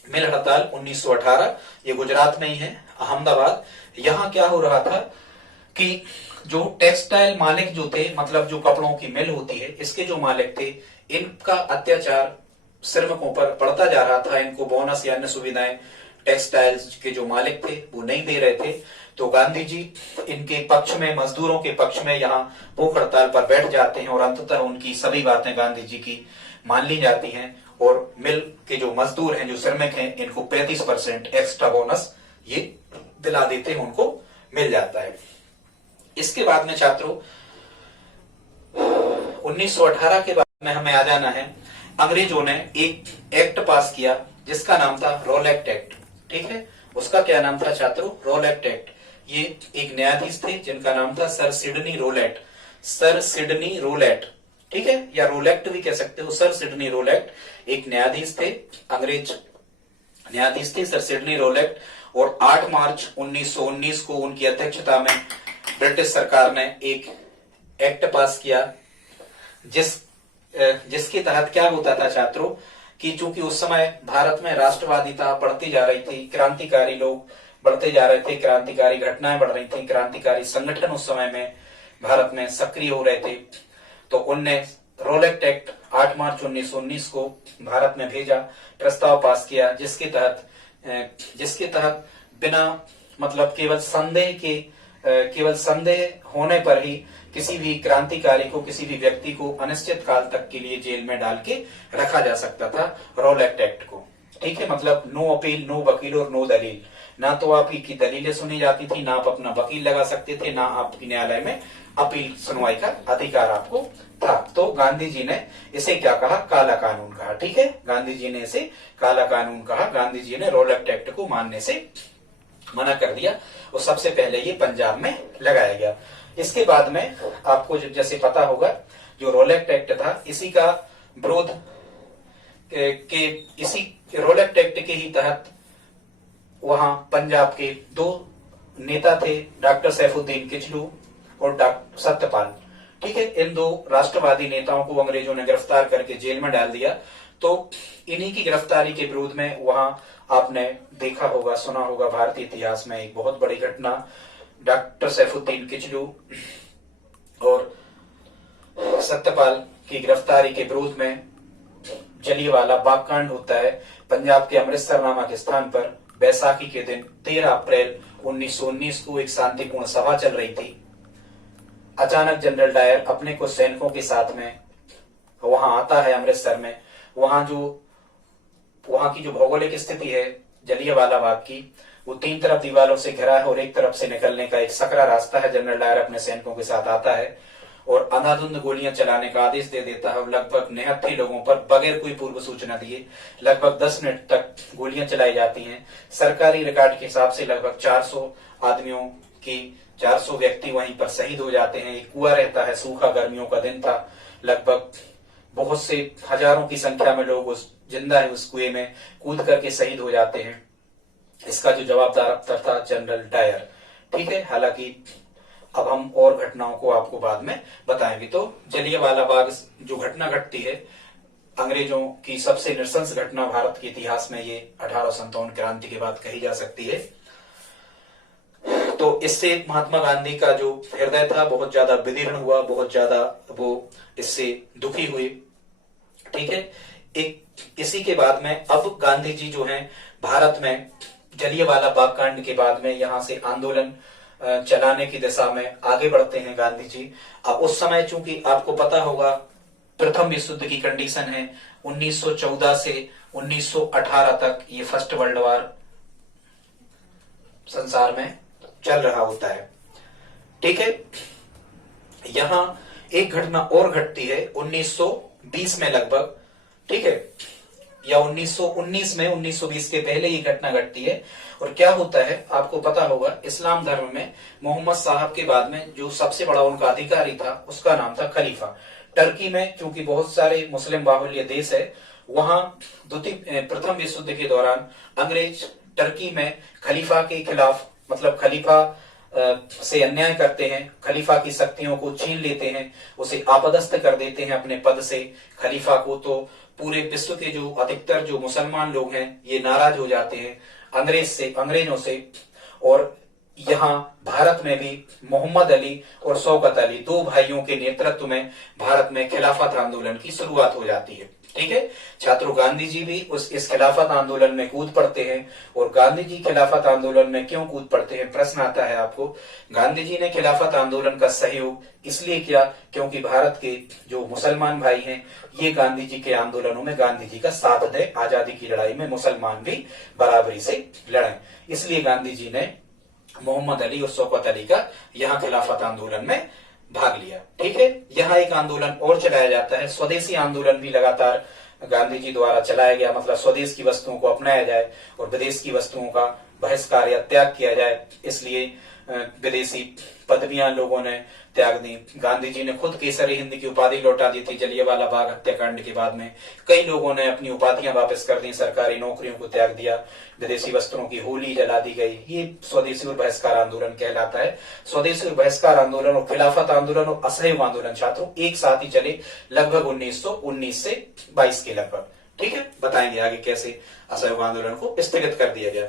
मिल हड़ताल 1918, ये गुजरात में ही है, अहमदाबाद। यहां क्या हो रहा था कि जो टेक्सटाइल मालिक जो थे, मतलब जो कपड़ों की मिल होती है, इसके जो मालिक थे, इनका अत्याचार श्रमिकों पर बढ़ता जा रहा था। इनको बोनस या अन्य सुविधाएं टेक्सटाइल्स के जो मालिक थे वो नहीं दे रहे थे। तो गांधी जी इनके पक्ष में, मजदूरों के पक्ष में यहाँ भूख हड़ताल पर बैठ जाते हैं और अंततः उनकी सभी बातें गांधी जी की मान ली जाती हैं और मिल के जो मजदूर हैं, जो श्रमिक हैं, इनको 35% एक्स्ट्रा बोनस ये दिला देते हैं, उनको मिल जाता है। इसके बाद में छात्रों 1918 के बाद में हमें आ जाना है, अंग्रेजों ने एक एक्ट पास किया जिसका नाम था रोलेक्ट एक्ट, ठीक है। उसका क्या नाम था छात्रों, रोलेक्ट एक्ट। ये एक न्यायाधीश थे जिनका नाम था sir Sidney Rowlatt, sir Sidney Rowlatt, ठीक है, या रोलेक्ट भी कह सकते हो। सर सिडनी रोलेट एक न्यायाधीश थे, अंग्रेज न्यायाधीश थे सर सिडनी रोलेट। और 8 मार्च 1919 को उनकी अध्यक्षता में ब्रिटिश सरकार ने एक एक्ट पास किया जिसके तहत क्या होता था छात्रों कि चूंकि उस समय भारत में राष्ट्रवादीता बढ़ती जा रही थी, क्रांतिकारी लोग बढ़ते जा रहे थे, क्रांतिकारी घटनाएं बढ़ रही थी, क्रांतिकारी संगठन उस समय में भारत में सक्रिय हो रहे थे। तो उनने रोलेक्ट एक्ट 8 मार्च 1919 को भारत में भेजा, प्रस्ताव पास किया, जिसके तहत बिना मतलब केवल संदेह होने पर ही किसी भी क्रांतिकारी को, किसी भी व्यक्ति को अनिश्चित काल तक के लिए जेल में डाल के रखा जा सकता था रोलेक्ट एक्ट को, ठीक है। मतलब नो अपील, नो वकील और नो दलील। ना तो आपकी दलीलें सुनी जाती थी, ना आप अपना वकील लगा सकते थे, ना आपकी न्यायालय में अपील सुनवाई का अधिकार आपको था। तो गांधी जी ने इसे क्या कहा, काला कानून कहा, ठीक है। गांधी जी ने इसे काला कानून कहा। गांधी जी ने रोलेक्ट एक्ट को मानने से मना कर दिया और सबसे पहले ये पंजाब में लगाया गया। इसके बाद में आपको जैसे पता होगा जो रोलेक्ट एक्ट था, इसी का विरोध के इसी रोलेक्ट एक्ट के ही तहत वहां पंजाब के 2 नेता थे, डॉक्टर सैफुद्दीन किचलू और डॉक्टर सत्यपाल, ठीक है, इन दो राष्ट्रवादी नेताओं को अंग्रेजों ने गिरफ्तार करके जेल में डाल दिया। तो इन्हीं की गिरफ्तारी के विरोध में वहां आपने देखा होगा, सुना होगा, भारतीय इतिहास में एक बहुत बड़ी घटना, डॉक्टर सैफुद्दीन किचलू और सत्यपाल की गिरफ्तारी के विरोध में जलियांवाला बाग कांड होता है पंजाब के अमृतसर नामक स्थान पर। बैसाखी के दिन 13 अप्रैल 1919 को एक शांतिपूर्ण सभा चल रही थी। अचानक जनरल डायर अपने कुछ सैनिकों के साथ में वहां आता है अमृतसर में। वहां की जो भौगोलिक स्थिति है जलियांवाला बाग की, वो 3 तरफ दीवारों से घिरा है और एक तरफ से निकलने का एक सकरा रास्ता है। जनरल डायर अपने सैनिकों के साथ आता है और अंधाधुंध गोलियां चलाने का आदेश दे देता है। लगभग 89 लोगों पर बगैर कोई पूर्व सूचना दिए लगभग 10 मिनट तक गोलियां चलाई जाती हैं। सरकारी रिकॉर्ड के हिसाब से लगभग 400 आदमियों की 400 व्यक्ति वहीं पर शहीद हो जाते हैं। एक कुआं रहता है, सूखा गर्मियों का दिन था, लगभग बहुत से हजारों की संख्या में लोग उस जिंदा है उस कुएं में कूद करके शहीद हो जाते हैं। इसका जो जवाबदार अफसर था जनरल डायर। ठीक है, हालांकि अब हम और घटनाओं को आपको बाद में बताएंगे। तो जलियांवाला बाग जो घटना घटती है, अंग्रेजों की सबसे नृशंस घटना भारत के इतिहास में ये 1857 क्रांति के बाद कही जा सकती है। तो इससे महात्मा गांधी का जो हृदय था बहुत ज्यादा विदीर्ण हुआ, बहुत ज्यादा वो इससे दुखी हुए। ठीक है, इसी के बाद में अब गांधी जी जो हैं भारत में जलियांवाला बाग कांड के बाद में यहाँ से आंदोलन चलाने की दिशा में आगे बढ़ते हैं गांधी जी। अब उस समय चूंकि आपको पता होगा प्रथम विश्व युद्ध की कंडीशन है, 1914 से 1918 तक ये फर्स्ट वर्ल्ड वॉर संसार में चल रहा होता है। ठीक है, यहां एक घटना और घटती है 1920 में लगभग, ठीक है, या 1919 में, 1920 के पहले ये घटना घटती है। और क्या होता है आपको पता होगा, इस्लाम धर्म में मोहम्मद साहब के बाद में जो सबसे बड़ा उनका अधिकारी था उसका नाम था खलीफा। टर्की में चूंकि बहुत सारे मुस्लिम बाहुल्य देश है, वहां प्रथम विश्व युद्ध के दौरान अंग्रेज टर्की में खलीफा के खिलाफ, मतलब खलीफा से अन्याय करते हैं, खलीफा की शक्तियों को छीन लेते हैं, उसे आपदस्थ कर देते हैं अपने पद से खलीफा को। तो पूरे विश्व के जो अधिकतर जो मुसलमान लोग हैं ये नाराज हो जाते हैं अंग्रेजों से। और यहाँ भारत में भी मोहम्मद अली और शौकत अली, 2 भाइयों के नेतृत्व में भारत में खिलाफत आंदोलन की शुरुआत हो जाती है। ठीक है छात्रों, गांधी जी भी इस खिलाफत आंदोलन में कूद पड़ते हैं। और गांधी जी खिलाफत आंदोलन में क्यों कूद पड़ते हैं, प्रश्न आता है आपको। गांधी जी ने खिलाफत आंदोलन का सहयोग इसलिए किया क्योंकि भारत के जो मुसलमान भाई हैं ये गांधी जी के आंदोलनों में गांधी जी का साथ दे। आजादी की लड़ाई में मुसलमान भी बराबरी से लड़े, इसलिए गांधी जी ने मोहम्मद अली और शौकत अली का यहाँ खिलाफत आंदोलन में भाग लिया। ठीक है, यहाँ एक आंदोलन और चलाया जाता है, स्वदेशी आंदोलन भी लगातार गांधी जी द्वारा चलाया गया। मतलब स्वदेश की वस्तुओं को अपनाया जाए और विदेश की वस्तुओं का बहिष्कार या त्याग किया जाए, इसलिए विदेशी पदवियां लोगों ने त्याग दी। गांधी जी ने खुद केसरी हिंद की उपाधि लौटा दी थी जलियांवाला बाग हत्याकांड के बाद में। कई लोगों ने अपनी उपाधियां वापस कर दी, सरकारी नौकरियों को त्याग दिया, विदेशी वस्त्रों की होली जला दी गई। ये स्वदेशी और बहिष्कार आंदोलन कहलाता है। स्वदेशी और बहिष्कार आंदोलन और खिलाफत आंदोलन और असहयोग आंदोलन छात्रों एक साथ ही चले लगभग 1919 से 22 के लगभग। ठीक है, बताएंगे आगे कैसे असहयोग आंदोलन को स्थगित कर दिया गया।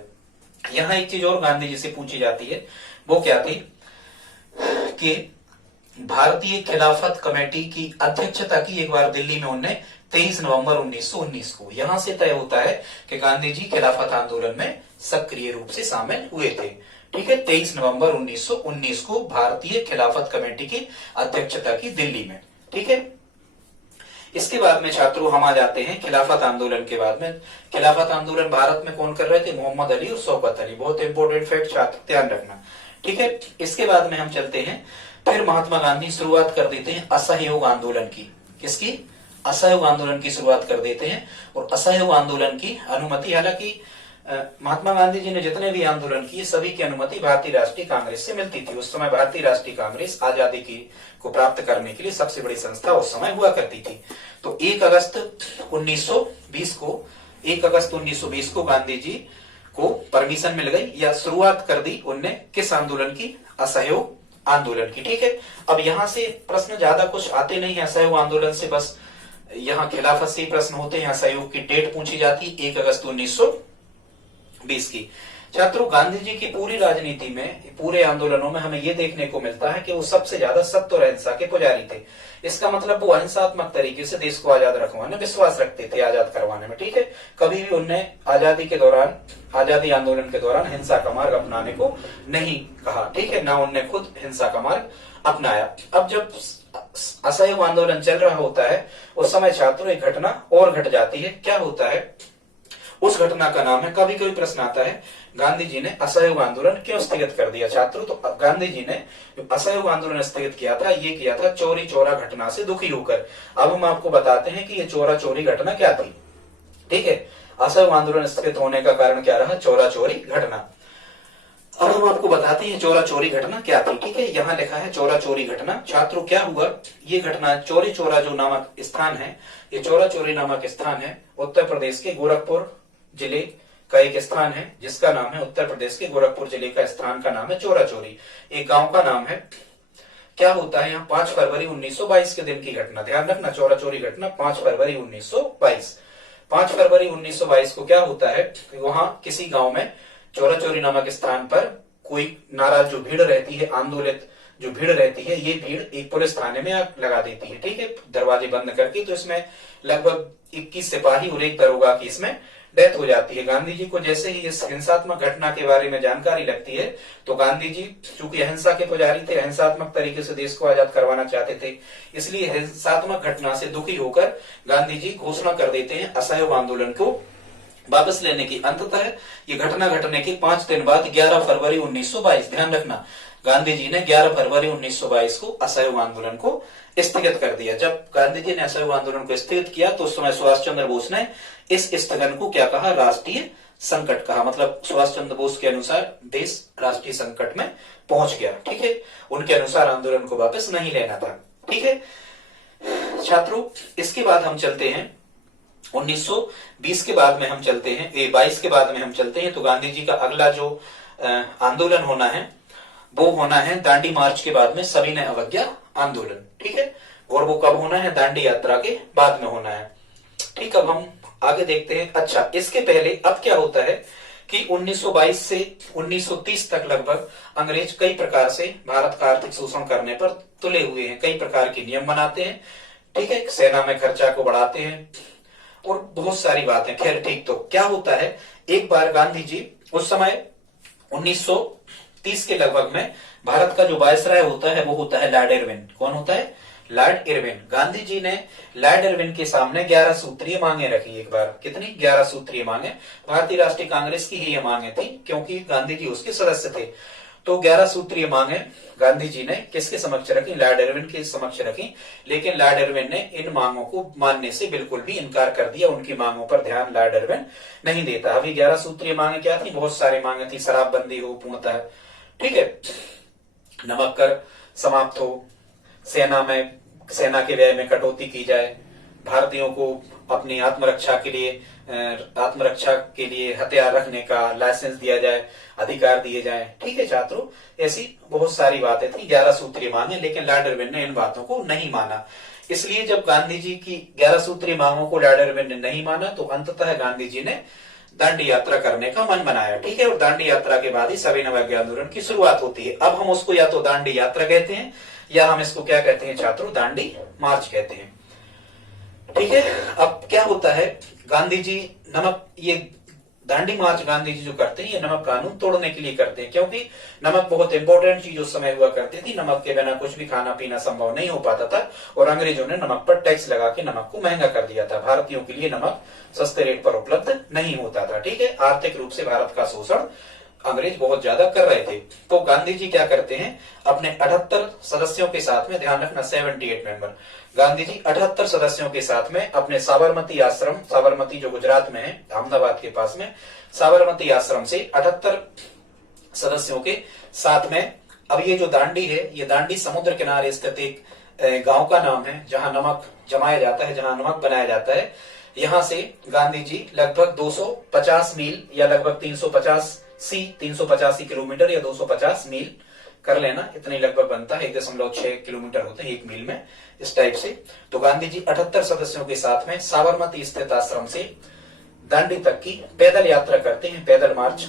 यहाँ एक चीज और गांधी जी से पूछी जाती है, वो क्या थी कि भारतीय खिलाफत कमेटी की अध्यक्षता की एक बार दिल्ली में उन्होंने 23 नवंबर 1919 को। यहां से तय होता है कि गांधी जी खिलाफत आंदोलन में सक्रिय रूप से शामिल हुए थे। ठीक है, 23 नवंबर 1919 को भारतीय खिलाफत कमेटी की अध्यक्षता की दिल्ली में। ठीक है, इसके बाद में छात्रों हम आ जाते हैं खिलाफत आंदोलन के बाद में। खिलाफत आंदोलन भारत में कौन कर रहे थे, मोहम्मद अली और शौकत अली। बहुत इंपॉर्टेंट फैक्ट छात्र ध्यान रखना। ठीक है, इसके बाद में हम चलते हैं, फिर महात्मा गांधी शुरुआत कर देते हैं असहयोग आंदोलन की। किसकी, असहयोग आंदोलन की शुरुआत कर देते हैं। और असहयोग आंदोलन की अनुमति, हालांकि महात्मा गांधी जी ने जितने भी आंदोलन किए सभी की अनुमति भारतीय राष्ट्रीय कांग्रेस से मिलती थी। उस समय भारतीय राष्ट्रीय कांग्रेस आजादी की को प्राप्त करने के लिए सबसे बड़ी संस्था उस समय हुआ करती थी। तो 1 अगस्त 1920 को गांधी जी को परमिशन मिल गई या शुरुआत कर दी उनने किस आंदोलन की, असहयोग आंदोलन की। ठीक है, अब यहां से प्रश्न ज्यादा कुछ आते नहीं है असहयोग आंदोलन से, बस यहाँ खिलाफत से प्रश्न होते हैं। यहाँ सहयोग की डेट पूछी जाती है 1 अगस्त 1920 की। छात्रों, गांधी जी की पूरी राजनीति में, पूरे आंदोलनों में हमें यह देखने को मिलता है कि वो सबसे ज्यादा सत्य और अहिंसा के पुजारी थे। इसका मतलब वो अहिंसात्मक तरीके से देश को आजाद रखवाने विश्वास रखते थे, आजाद करवाने में। ठीक है, कभी भी उनने आजादी के दौरान, आजादी आंदोलन के दौरान हिंसा का मार्ग अपनाने को नहीं कहा। ठीक है, ना उनने खुद हिंसा का मार्ग अपनाया। अब जब असहयोग आंदोलन चल रहा होता है उस समय छात्रों एक घटना और घट जाती है। क्या होता है उस घटना का नाम है, कभी कभी प्रश्न आता है, गांधी जी ने असहयोग आंदोलन क्यों स्थगित कर दिया। छात्रों, तो गांधी जी ने असहयोग आंदोलन स्थगित किया था, ये किया था चोरी चोरा घटना से दुखी होकर। अब हम आपको बताते हैं कि ये चोरा चोरी घटना क्या थी। ठीक है, असहयोग आंदोलन स्थगित होने का कारण क्या रहा, चोरा चोरी घटना। अब हम आपको बताते हैं चोरा चोरी घटना क्या थी। ठीक है, यहाँ लिखा है चोरा चोरी घटना। छात्रों, क्या हुआ, ये घटना चोरी चोरा जो नामक स्थान है, ये चोरा चोरी नामक स्थान है उत्तर प्रदेश के गोरखपुर जिले का एक स्थान है, जिसका नाम है, उत्तर प्रदेश के गोरखपुर जिले का स्थान का नाम है चोरा चोरी। एक गांव का नाम है। क्या होता है यहाँ, 5 फरवरी 1922 के दिन की घटना, ध्यान रखना, चोरा चोरी घटना 5 फरवरी 1922। 5 फरवरी 1922 को क्या होता है, वहां किसी गांव में चोरा चोरी नामक स्थान पर कोई नाराज जो भीड़ रहती है, आंदोलित जो भीड़ रहती है, ये भीड़ एक पुलिस थाने में आग लगा देती है। ठीक है, दरवाजे बंद करके। तो इसमें लगभग 21 सिपाही और एक दरोगा की इसमें डेथ हो जाती है। गांधी जी को जैसे ही इस हिंसात्मक घटना के बारे में जानकारी लगती है तो गांधी जी चूंकि अहिंसा के पुजारी थे, अहिंसात्मक तरीके से देश को आजाद करवाना चाहते थे, इसलिए हिंसात्मक घटना से दुखी होकर गांधी जी घोषणा कर देते हैं असहयोग आंदोलन को वापस लेने की। अंततः ये घटना घटने के 5 दिन बाद 11 फरवरी 1922, ध्यान रखना, गांधी जी ने 11 फरवरी 1922 को असहयोग आंदोलन को स्थगित कर दिया। जब गांधी जी ने असहयोग आंदोलन को स्थगित किया तो उस समय सुभाष चंद्र बोस ने इस स्थगन को क्या कहा, राष्ट्रीय संकट कहा। मतलब सुभाष चंद्र बोस के अनुसार देश राष्ट्रीय संकट में पहुंच गया। ठीक है, उनके अनुसार आंदोलन को वापस नहीं लेना था। ठीक है छात्रों, इसके बाद हम चलते हैं 1920 के बाद में हम चलते हैं, 22 के बाद में हम चलते हैं। तो गांधी जी का अगला जो आंदोलन होना है वो होना है दांडी मार्च के बाद में सविनय अवज्ञा आंदोलन। ठीक है, और वो कब होना है, दांडी यात्रा के बाद में होना है। ठीक, अब हम आगे देखते हैं। अच्छा, इसके पहले अब क्या होता है कि 1922 से 1930 तक लगभग अंग्रेज कई प्रकार से भारत का आर्थिक शोषण करने पर तुले हुए हैं। कई प्रकार के नियम बनाते हैं। ठीक है, सेना में खर्चा को बढ़ाते हैं और बहुत सारी बातें। खैर ठीक, तो क्या होता है, एक बार गांधी जी उस समय 1930 के लगभग में भारत का जो वायसराय होता है वो होता है लॉर्ड इरविन। कौन होता है, लॉर्ड इरविन। गांधी जी ने लॉर्ड इरविन के सामने 11 सूत्रीय मांगे रखी। एक बार कितनी, 11 सूत्रीय मांगे। भारतीय राष्ट्रीय कांग्रेस की ही ये मांगे थी क्योंकि गांधी जी उसके सदस्य थे। तो 11 सूत्रीय मांगे गांधी जी ने किसके समक्ष रखी, लॉर्ड इरविन के समक्ष रखी। लेकिन लॉर्ड इरविन ने इन मांगों को मानने से बिल्कुल भी इनकार कर दिया। उनकी मांगों पर ध्यान लॉर्ड इरविन नहीं देता। अभी 11 सूत्रीय मांगे क्या थी, बहुत सारी मांगे थी। शराबबंदी हो पूर्णतः, ठीक है, नमक कर समाप्त हो, सेना के व्यय में कटौती की जाए, भारतीयों को अपनी आत्मरक्षा के लिए हथियार रखने का लाइसेंस दिया जाए, अधिकार दिए जाए। ठीक है छात्रों, ऐसी बहुत सारी बातें थी, 11 सूत्रीय मांगे। लेकिन लॉर्ड इरविन ने इन बातों को नहीं माना। इसलिए जब गांधी जी की 11 सूत्रीय मांगों को लॉर्ड इरविन ने नहीं माना तो अंततः गांधी जी ने दांडी यात्रा करने का मन बनाया। ठीक है, और दांडी यात्रा के बाद ही सविनय अवज्ञा आंदोलन की शुरुआत होती है। अब हम उसको या तो दांडी यात्रा कहते हैं या हम इसको क्या कहते हैं छात्रों, दांडी मार्च कहते हैं। ठीक है, अब क्या होता है, गांधी जी ये दांडी मार्च गांधी जी जो करते हैं ये नमक कानून तोड़ने के लिए करते हैं, क्योंकि नमक बहुत इंपॉर्टेंट चीज उस समय हुआ करती थी। नमक के बिना कुछ भी खाना पीना संभव नहीं हो पाता था और अंग्रेजों ने नमक पर टैक्स लगा के नमक को महंगा कर दिया था। भारतीयों के लिए नमक सस्ते रेट पर उपलब्ध नहीं होता था। ठीक है, आर्थिक रूप से भारत का शोषण अंग्रेज बहुत ज्यादा कर रहे थे। तो गांधी जी क्या करते हैं, अपने 78 सदस्यों के साथ में, ध्यान रखना 78 मेंबर, गांधी जी 78 सदस्यों के साथ में अपने साबरमती आश्रम, साबरमती जो गुजरात में है, अहमदाबाद के पास में, साबरमती आश्रम से 78 सदस्यों के साथ में, अब ये जो दांडी है, ये दांडी समुद्र किनारे स्थित एक गांव का नाम है जहां नमक जमाया जाता है, जहां नमक बनाया जाता है। यहां से गांधी जी लगभग 250 मील या लगभग 385 किलोमीटर या 250 मील कर लेना, इतनी लगभग बनता है, 1.6 किलोमीटर होते हैं 1 मील में, इस टाइप से। तो गांधी जी 78 सदस्यों के साथ में साबरमती स्थित आश्रम से दांडी तक की पैदल यात्रा करते हैं, पैदल मार्च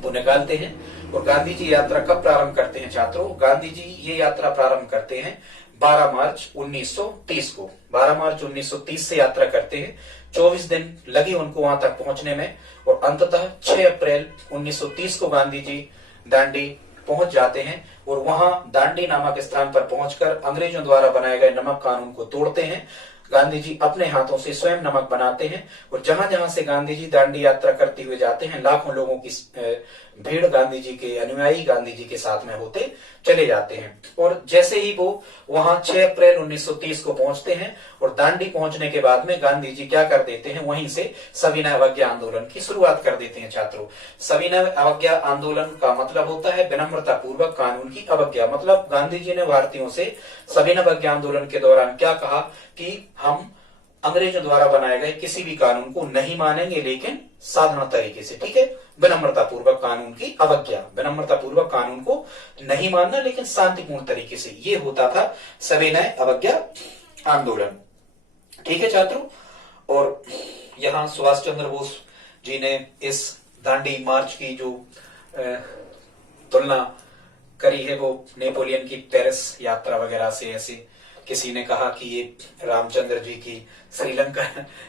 वो निकालते हैं। और गांधी जी यात्रा कब प्रारंभ करते हैं छात्रों? गांधी जी ये यात्रा प्रारंभ करते हैं 12 मार्च 1930 को। 12 मार्च 1930 से यात्रा करते हैं, 24 दिन लगे उनको वहां तक पहुंचने में, और अंततः 6 अप्रैल 1930 को गांधी जी दांडी पहुंच जाते हैं। और वहां दांडी नामक स्थान पर पहुंचकर अंग्रेजों द्वारा बनाए गए नमक कानून को तोड़ते हैं। गांधी जी अपने हाथों से स्वयं नमक बनाते हैं, और जहां जहां से गांधी जी दांडी यात्रा करते हुए जाते हैं, लाखों लोगों की भीड़ गांधी जी के अनुयायी गांधी जी के साथ में होते चले जाते हैं। और जैसे ही वो वहां 6 अप्रैल 1930 को पहुंचते हैं, और दांडी पहुंचने के बाद में गांधी जी क्या कर देते हैं, वहीं से सविनय अवज्ञा आंदोलन की शुरुआत कर देते हैं छात्रों। सविनय अवज्ञा आंदोलन का मतलब होता है विनम्रता पूर्वक कानून की अवज्ञा। मतलब गांधी जी ने भारतीयों से सविनय अवज्ञा आंदोलन के दौरान क्या कहा कि हम अंग्रेजों द्वारा बनाए गए किसी भी कानून को नहीं मानेंगे, लेकिन साधारण तरीके से, ठीक है, विनम्रता पूर्वक कानून की अवज्ञा, विनम्रता पूर्वक कानून को नहीं मानना लेकिन शांतिपूर्ण तरीके से, ये होता था सविनय अवज्ञा आंदोलन। ठीक है छात्रों, और यहां सुभाष चंद्र बोस जी ने इस दांडी मार्च की जो तुलना करी है वो नेपोलियन की पेरिस यात्रा वगैरह से। ऐसे किसी ने कहा कि ये रामचंद्र जी की श्रीलंका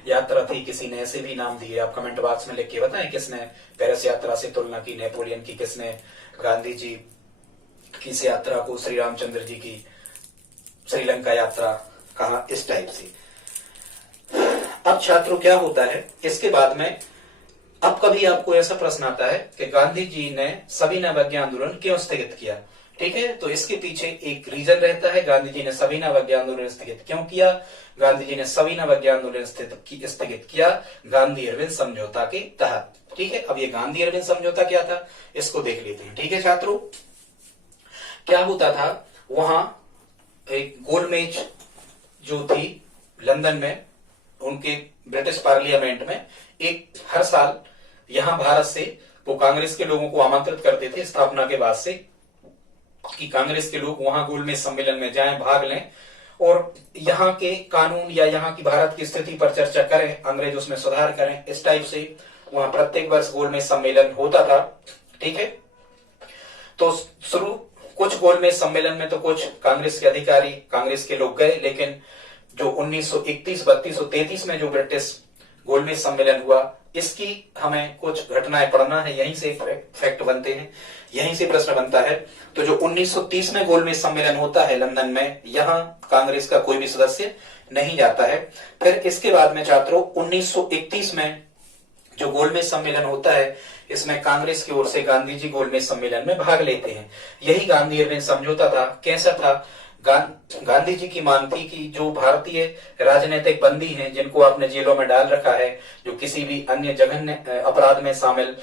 यात्रा थी, किसी ने ऐसे भी नाम दिए। आप कमेंट बॉक्स में लिख के बताएं किसने पेरिस यात्रा से तुलना की नेपोलियन की, किसने गांधी जी की इस यात्रा को श्री रामचंद्र जी की श्रीलंका यात्रा कहा, इस टाइप से। अब छात्रों क्या होता है इसके बाद में, अब कभी आपको ऐसा प्रश्न आता है कि गांधी जी ने सविनय अवज्ञा आंदोलन क्यों स्थगित किया? ठीक है, तो इसके पीछे एक रीजन रहता है, गांधी जी ने सविनय अवज्ञा आंदोलन स्थगित क्यों किया? गांधी जी ने सविनय अवज्ञा आंदोलन स्थगित किया गांधी इरविन समझौता के तहत। ठीक है, अब ये गांधी इरविन समझौता क्या था इसको देख लेते हैं। ठीक है छात्रों, क्या होता था, वहां एक गोलमेज जो थी लंदन में, उनके ब्रिटिश पार्लियामेंट में, एक हर साल यहां भारत से वो कांग्रेस के लोगों को आमंत्रित करते थे स्थापना के बाद से, कि कांग्रेस के लोग वहां गोलमेज सम्मेलन में जाएं, भाग लें, और यहाँ के कानून या यहाँ की भारत की स्थिति पर चर्चा करें, अंग्रेज उसमें सुधार करें, इस टाइप से वहां प्रत्येक वर्ष गोलमेज सम्मेलन होता था। ठीक है, तो शुरू कुछ गोलमेज सम्मेलन में तो कुछ कांग्रेस के अधिकारी, कांग्रेस के लोग गए, लेकिन जो 1931, 32 और 33 में जो ब्रिटिश गोलमेज सम्मेलन हुआ, इसकी हमें कुछ घटनाएं पढ़ना है, यहीं से फैक्ट बनते हैं, यहीं से प्रश्न बनता है। तो जो 1930 में गोलमेज सम्मेलन होता है लंदन में, यहाँ कांग्रेस का कोई भी सदस्य नहीं जाता है। फिर इसके बाद में छात्रों 1931 में जो गोलमेज सम्मेलन होता है, इसमें कांग्रेस की ओर से गांधी जी गोलमेज सम्मेलन में भाग लेते हैं। यही गांधी इरविन समझौता था। कैसा था? गांधी जी की मांग थी कि जो भारतीय राजनीतिक बंदी हैं, जिनको आपने जेलों में डाल रखा है, जो किसी भी अन्य जघन्य अपराध में शामिल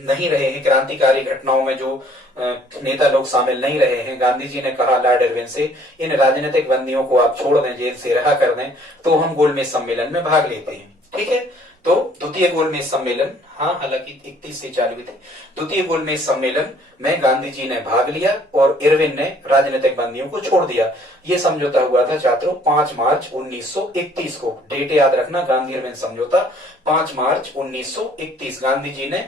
नहीं रहे हैं, क्रांतिकारी घटनाओं में जो नेता लोग शामिल नहीं रहे हैं, गांधी जी ने कहा लॉर्ड इरविन से, इन राजनीतिक बंदियों को आप छोड़ दें, जेल से रिहा कर दें, तो हम गोलमेज सम्मेलन में भाग लेते हैं। ठीक है, तो द्वितीय गोलमेज सम्मेलन, हाँ हालांकि 31 से चालू थे, द्वितीय गोलमेज सम्मेलन में गांधी जी ने भाग लिया और इरविन ने राजनीतिक बंदियों को छोड़ दिया। ये समझौता हुआ था छात्रों 5 मार्च 1931 को। डेट याद रखना, गांधी इरविन समझौता 5 मार्च 1931। गांधी जी ने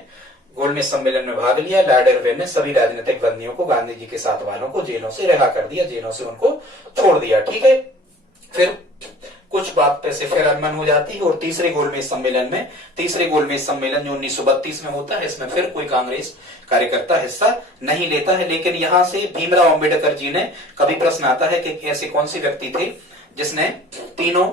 गोलमेज सम्मेलन में भाग लिया, लॉर्ड इरविन ने सभी राजनीतिक बंदियों को, गांधी जी के साथ वालों को जेलों से रिहा कर दिया, जेलों से उनको छोड़ दिया। ठीक है, फिर कुछ बात पे से फिर अनबन हो जाती है, और तीसरे गोलमेज सम्मेलन में, तीसरे गोलमेज सम्मेलन जो 1932 में होता है, इसमें फिर कोई कांग्रेस कार्यकर्ता हिस्सा नहीं लेता है। लेकिन यहां से भीमराव अंबेडकर जी ने, कभी प्रश्न आता है कि ऐसे कौन से व्यक्ति थे जिसने तीनों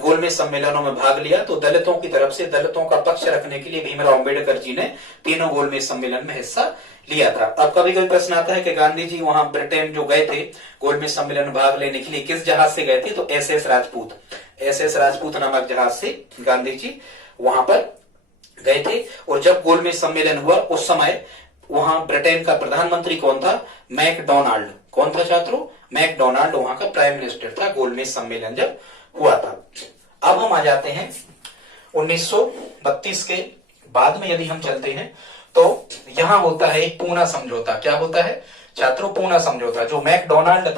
गोलमेज सम्मेलनों में भाग लिया, तो दलितों की तरफ से, दलितों का पक्ष रखने के लिए भीमराव अंबेडकर जी ने तीनों गोलमेज सम्मेलन में हिस्सा लिया था। अब कभी कभी प्रश्न आता है कि गांधी जी वहां ब्रिटेन जो गए थे गोलमेज सम्मेलन में भाग लेने के लिए, किस जहाज से गए थे? तो एसएस राजपूत, एसएस राजपूत नामक जहाज से गांधी जी वहां पर गए थे। और जब गोलमेज सम्मेलन हुआ उस समय वहां ब्रिटेन का प्रधानमंत्री कौन था? मैकडोनाल्ड। कौन था छात्रों? मैकडोनाल्ड वहां का प्राइम मिनिस्टर था गोलमेज सम्मेलन जब हुआ था। अब हम आ जाते हैं 1932 के बाद में, यदि हम चलते हैं तो यहां होता है एक पूना समझौता। क्या होता है? छात्रों पूना समझौता। जो मैकडोनाल्ड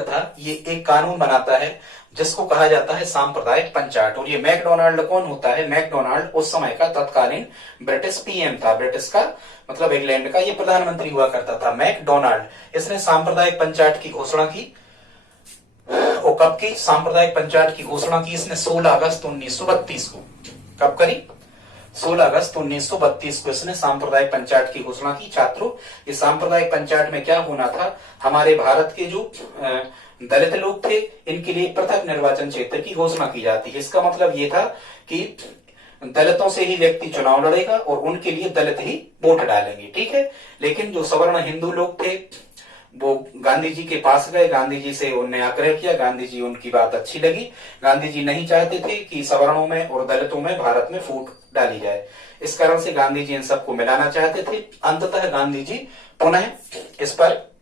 था ये एक कानून बनाता है जिसको कहा जाता है सांप्रदायिक पंचायत। और ये मैकडोनाल्ड कौन होता है? मैकडोनाल्ड उस समय का तत्कालीन ब्रिटिश पीएम था। ब्रिटिश का मतलब इंग्लैंड का ये प्रधानमंत्री हुआ करता था मैकडोनाल्ड। इसने सांप्रदायिक पंचायत की घोषणा की। और कब की सांप्रदायिक पंचायत की घोषणा की इसने? 16 अगस्त 1932 को। कब करी? 16 अगस्त 1932 को इसने सांप्रदायिक पंचायत की घोषणा की। छात्रों, इस सांप्रदायिक पंचायत में क्या होना था? हमारे भारत के जो दलित लोग थे इनके लिए पृथक निर्वाचन क्षेत्र की घोषणा की जाती है। इसका मतलब ये था कि दलितों से ही व्यक्ति चुनाव लड़ेगा और उनके लिए दलित ही वोट डालेंगे, ठीक है। लेकिन जो सवर्ण हिंदू लोग थे वो गांधी जी के पास गए, गांधी जी से उन्हें आग्रह किया, गांधी जी उनकी बात अच्छी लगी। गांधी जी नहीं चाहते थे कि सवर्णों में और दलितों में भारत में फूट डाली जाए। इस कारण से गांधी जी इन सबको मिलाना चाहते थे। अंततः गांधी जी पुनः इस पर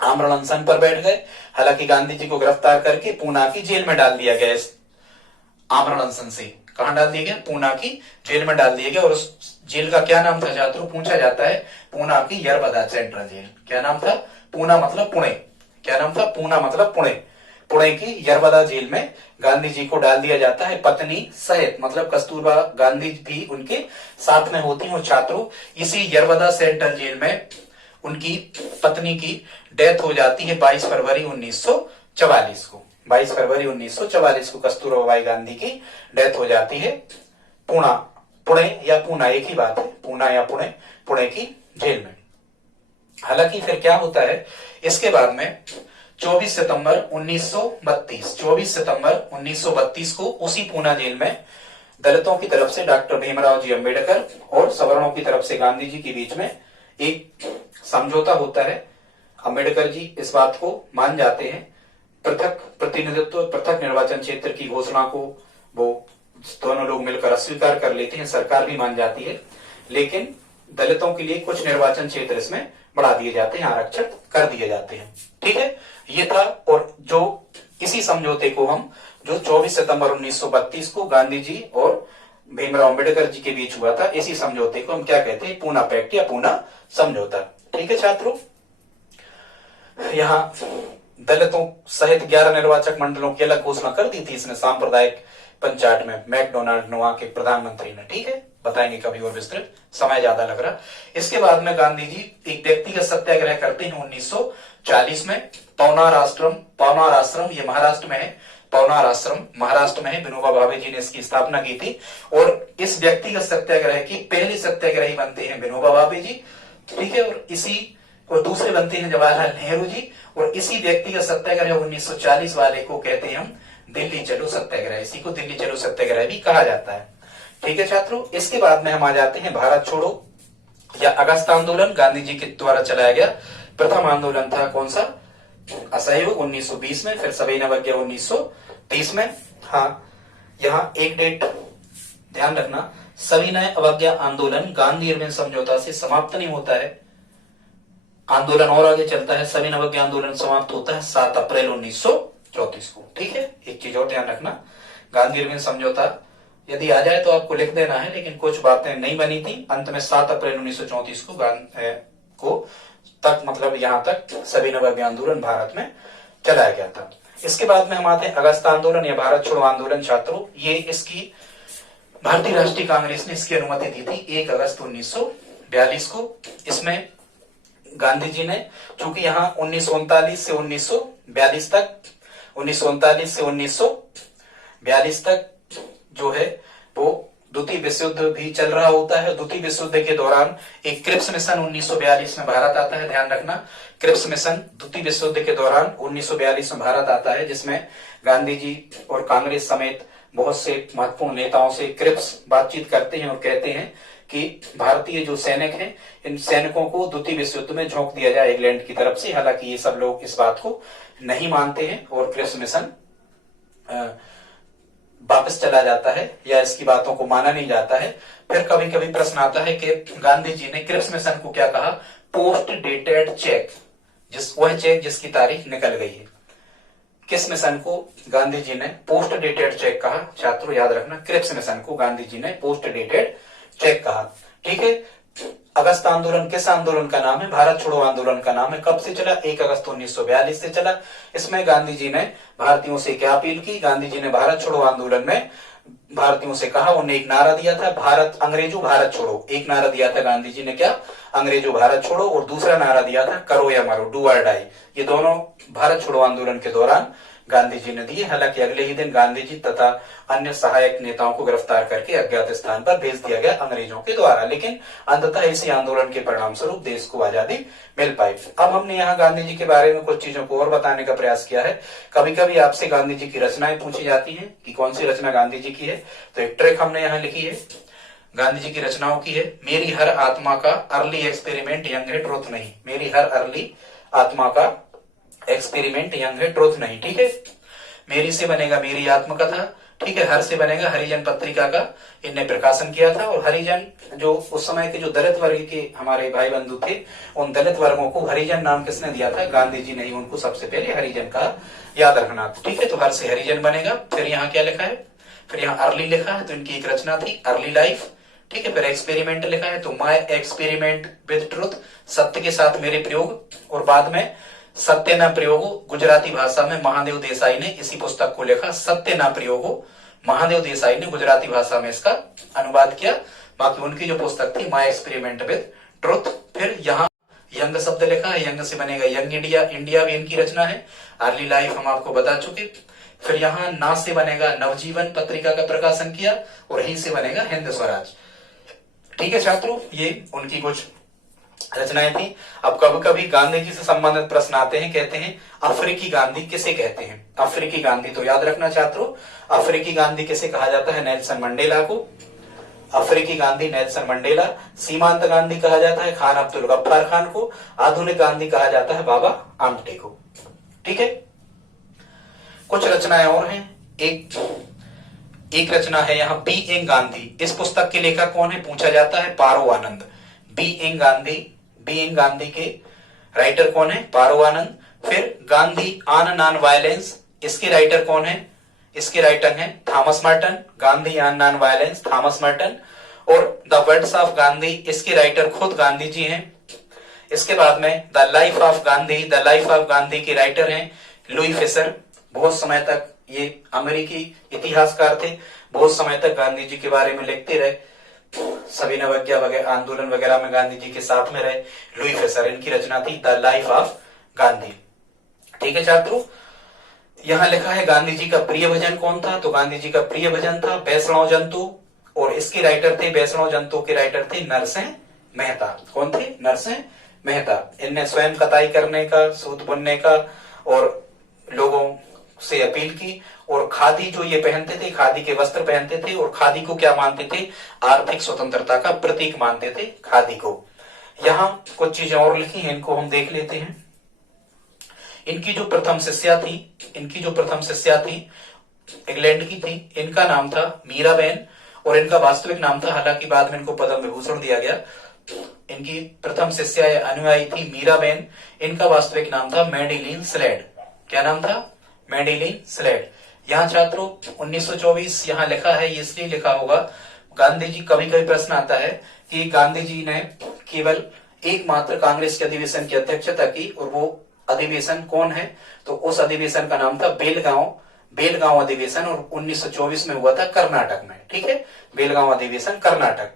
आमरण अनशन पर बैठ गए। हालांकि गांधी जी को गिरफ्तार करके पूना की जेल में डाल दिया गया। इस आमरण अनशन से कहां डाल दिया गया? पूना की जेल में डाल दिया गया। और उस जेल का क्या नाम था छात्रों? पूछा जाता है पूना की यरबदा सेंट्रल जेल। क्या नाम था? पूना मतलब पुणे। क्या नाम था? पूना मतलब पुणे। पुणे की यरबदा जेल में गांधी जी को डाल दिया जाता है पत्नी सहित, मतलब कस्तूरबा गांधी भी उनके साथ में होती हैं। और छात्रों, इसी यरबदा सेंट्रल जेल में उनकी पत्नी की डेथ हो जाती है 22 फरवरी 1944 को। 22 फरवरी 1944 को कस्तूरबा बाई गांधी की डेथ हो जाती है पुणे या पूना एक ही बात है, पूना या पुणे की जेल में। हालांकि फिर क्या होता है इसके बाद में 24 सितंबर 1932 को उसी पूना जेल में दलितों की तरफ से डॉक्टर भीमराव जी अंबेडकर और सवर्णों की तरफ से गांधी जी के बीच में एक समझौता होता है। अंबेडकर जी इस बात को मान जाते हैं, पृथक प्रतिनिधित्व, पृथक निर्वाचन क्षेत्र की घोषणा को वो दोनों लोग मिलकर अस्वीकार कर लेते हैं, सरकार भी मान जाती है। लेकिन दलितों के लिए कुछ निर्वाचन क्षेत्र इसमें बढ़ा दिए जाते हैं, आरक्षण कर दिए जाते हैं, ठीक है। ये था। और जो इसी समझौते को हम जो 24 सितंबर 1932 को गांधी जी और भीमराव अंबेडकर जी के बीच हुआ था, इसी समझौते को हम क्या कहते हैं? पूना पैक्ट या पूना समझौता, ठीक है छात्रों। यहाँ दलितों सहित 11 निर्वाचक मंडलों की अलग घोषणा कर दी थी इसने सांप्रदायिक पंचायत में, मैकडोनाल्ड नोआ के प्रधानमंत्री ने, ठीक है। बताएंगे कभी और विस्तृत, समय ज्यादा लग रहा। इसके बाद में गांधी जी एक व्यक्तिगत सत्याग्रह करते हैं 1940 में। पवनार आश्रम ये महाराष्ट्र में है। पवनार आश्रम महाराष्ट्र में है। विनोबा भावे जी ने इसकी स्थापना की थी। और इस व्यक्तिगत सत्याग्रह की पहली सत्याग्रही बनते हैं विनोबा भावे जी, ठीक है। और दूसरे बनते हैं जवाहरलाल नेहरू जी। और इसी व्यक्तिगत सत्याग्रह 1940 वाले को कहते हैं हम दिल्ली चलो सत्याग्रह। इसी को दिल्ली चलो सत्याग्रह भी कहा जाता है, ठीक है छात्रों। इसके बाद में हम आ जाते हैं भारत छोड़ो या अगस्त आंदोलन। गांधी जी के द्वारा चलाया गया प्रथम आंदोलन था कौन सा? असहयोग 1920 में, फिर सविनय अवज्ञा 1930 में। हाँ, यहाँ एक डेट ध्यान रखना, सविनय अवज्ञा आंदोलन गांधी इरविन समझौता से समाप्त नहीं होता है, आंदोलन और आगे चलता है। सविनय अवज्ञा आंदोलन समाप्त होता है 7 अप्रैल 1934 को, ठीक है। एक चीज और ध्यान रखना, गांधी इरविन समझौता यदि आ जाए तो आपको लिख देना है, लेकिन कुछ बातें नहीं बनी थी। अंत में 7 अप्रैल 1934 को तक, मतलब यहां तक सविनय अवज्ञा आंदोलन भारत में चलाया गया था। इसके बाद में हम आते हैं अगस्त आंदोलन या भारत छोड़ो आंदोलन। छात्रों, ये इसकी भारतीय राष्ट्रीय कांग्रेस ने इसकी अनुमति दी थी 1 अगस्त 1942 को। इसमें गांधी जी ने, चूंकि यहाँ 1939 से 1942 तक जो है वो द्वितीय विश्व युद्ध भी चल रहा होता है। द्वितीय विश्व युद्ध के दौरान एक क्रिप्स मिशन 1942 में भारत आता है। ध्यान रखना, क्रिप्स मिशन द्वितीय विश्व युद्ध के दौरान 1942 में भारत आता है, जिसमें गांधी जी और कांग्रेस समेत बहुत से महत्वपूर्ण नेताओं से क्रिप्स बातचीत करते हैं और कहते हैं कि भारतीय जो सैनिक हैं, इन सैनिकों को द्वितीय विश्व युद्ध में झोंक दिया जाए इंग्लैंड की तरफ से। हालांकि ये सब लोग इस बात को नहीं मानते हैं और क्रिप्स मिशन वापस चला जाता है या इसकी बातों को माना नहीं जाता है। फिर कभी कभी प्रश्न आता है कि गांधी जी ने क्रिप्स मिशन को क्या कहा? पोस्ट डेटेड चेक, वह चेक जिसकी तारीख निकल गई है। किस मिशन को गांधी जी ने पोस्ट डेटेड चेक कहा? छात्रों याद रखना, क्रिप्स मिशन को गांधी जी ने पोस्ट डेटेड चेक कहा, ठीक है। अगस्त आंदोलन किस आंदोलन का नाम है? भारत छोड़ो आंदोलन का नाम है। कब से चला? 1 अगस्त 1942 से चला। इसमें गांधी जी ने भारतीयों से क्या अपील की? गांधी जी ने भारत छोड़ो आंदोलन में भारतीयों से कहा, उन्हें एक नारा दिया था, भारत अंग्रेजों भारत छोड़ो। एक नारा दिया था गांधी जी ने, क्या? अंग्रेजों भारत छोड़ो। और दूसरा नारा दिया था, करो या मरो, डू और डाई। ये दोनों भारत छोड़ो आंदोलन के दौरान गांधी जी ने दिए। हालांकि अगले ही दिन गांधी जी तथा अन्य सहायक नेताओं को गिरफ्तार करके अज्ञात स्थान पर भेज दिया गया अंग्रेजों के द्वारा। लेकिन अंततः इसी आंदोलन के परिणाम स्वरूप देश को आजादी मिल पाई। अब हमने यहाँ गांधी जी के बारे में कुछ चीजों को और बताने का प्रयास किया है। कभी कभी आपसे गांधी जी की रचनाएं पूछी जाती हैं कि कौन सी रचना गांधी जी की है, तो एक ट्रिक हमने यहाँ लिखी है, गांधी जी की रचनाओं की है। मेरी हर आत्मा का अर्ली एक्सपेरिमेंट यंग है ट्रुथ नहीं। मेरी हर अर्ली आत्मा का एक्सपेरिमेंट यंग है ट्रुथ नहीं। ठीक है, मेरी से बनेगा मेरी आत्मकथा। ठीक है, हर से बनेगा हरिजन पत्रिका का इनने प्रकाशन किया था। और हरिजन जो उस समय के जो दलित वर्ग के हमारे भाई बंधु थे, उन दलित वर्गों को हरिजन नाम किसने दिया था? गांधी जी ने ही उनको सबसे पहले हरिजन का याद रखना। ठीक है, तो हर से हरिजन बनेगा। फिर यहाँ क्या लिखा है? फिर यहाँ अर्ली लिखा है, तो इनकी एक रचना थी अर्ली लाइफ। ठीक है, फिर एक्सपेरिमेंट लिखा है, तो माई एक्सपेरिमेंट विद ट्रुथ, सत्य के साथ मेरे प्रयोग। और बाद में सत्य न प्रयोगो, गुजराती भाषा में महादेव देसाई ने इसी पुस्तक को लिखा। सत्य न प्रयोगो, महादेव देसाई ने गुजराती भाषा में इसका अनुवाद किया। बाकी उनकी जो पुस्तक थी माई एक्सपेरिमेंट विद ट्रुथ। फिर यहाँ यंग शब्द लिखा है, यंग से बनेगा यंग इंडिया। इंडिया भी इनकी रचना है। अर्ली लाइफ हम आपको बता चुके। फिर यहाँ ना से बनेगा नवजीवन पत्रिका का प्रकाशन किया। और ही से बनेगा हिंद स्वराज। ठीक है छात्रों, ये उनकी कुछ रचनाएं थी। अब कभी कभी गांधी जी से संबंधित प्रश्न आते हैं, कहते हैं अफ्रीकी गांधी किसे कहते हैं? अफ्रीकी गांधी, तो याद रखना छात्रों, अफ्रीकी गांधी किसे कहा जाता है? नेल्सन मंडेला को। अफ्रीकी गांधी नेल्सन मंडेला। सीमांत गांधी कहा जाता है खान अब्दुल गफ्फार खान को। आधुनिक गांधी कहा जाता है बाबा आमटे को। ठीक है, कुछ रचनाएं और हैं। एक रचना है यहाँ बीइंग गांधी। इस पुस्तक के लेखक कौन है पूछा जाता है? पारो आनंद। बीइंग गांधी के राइटर कौन है? पारो आनंद। फिर गांधी ऑन नॉन वायलेंस, इसके राइटर कौन है? इसके राइटर हैं Thomas Merton. Gandhi on non violence, Thomas Merton. और द वर्ड्स ऑफ गांधी, इसके राइटर खुद गांधी जी हैं। इसके बाद में द लाइफ ऑफ गांधी के राइटर हैं लुई फिशर। बहुत समय तक ये अमेरिकी इतिहासकार थे, बहुत समय तक गांधी जी के बारे में लिखते रहे, सभी नवज्ञा वगैरह आंदोलन वगैरह में गांधी जी के साथ में रहे। लुई फिशर, इनकी रचना थी द लाइफ ऑफ गांधी। ठीक है छात्रों, यहां लिखा है गांधी जी का प्रिय भजन कौन था? तो गांधी जी का प्रिय भजन था वैष्णव जंतु। और इसके राइटर थे, वैष्णव जंतु के राइटर थे नरसिंह मेहता। कौन थे? नरसिंह मेहता। इनने स्वयं कताई करने का, सूत बुनने का और लोगों से अपील की। और खादी जो ये पहनते थे, खादी के वस्त्र पहनते थे। और खादी को क्या मानते थे? आर्थिक स्वतंत्रता का प्रतीक मानते थे खादी को। यहाँ कुछ चीजें और लिखी हैं, इनको हम देख लेते हैं। इनकी जो प्रथम शिष्या थी इंग्लैंड की थी। इनका नाम था मीराबेन और इनका वास्तविक नाम था, हालांकि बाद में इनको पद्म विभूषण दिया गया। इनकी प्रथम शिष्या या अनुयायी थी मीराबेन। इनका वास्तविक नाम था मैडिलीन स्लेड। क्या नाम था? मैडिलीन स्लेड। यहाँ छात्रों 1924 यहाँ लिखा है, इसलिए लिखा होगा गांधी जी, कभी कभी प्रश्न आता है कि गांधी जी ने केवल एकमात्र कांग्रेस के अधिवेशन की अध्यक्षता की, और वो अधिवेशन कौन है? तो उस अधिवेशन का नाम था बेलगांव अधिवेशन, और 1924 में हुआ था कर्नाटक में। ठीक है, बेलगांव अधिवेशन कर्नाटक।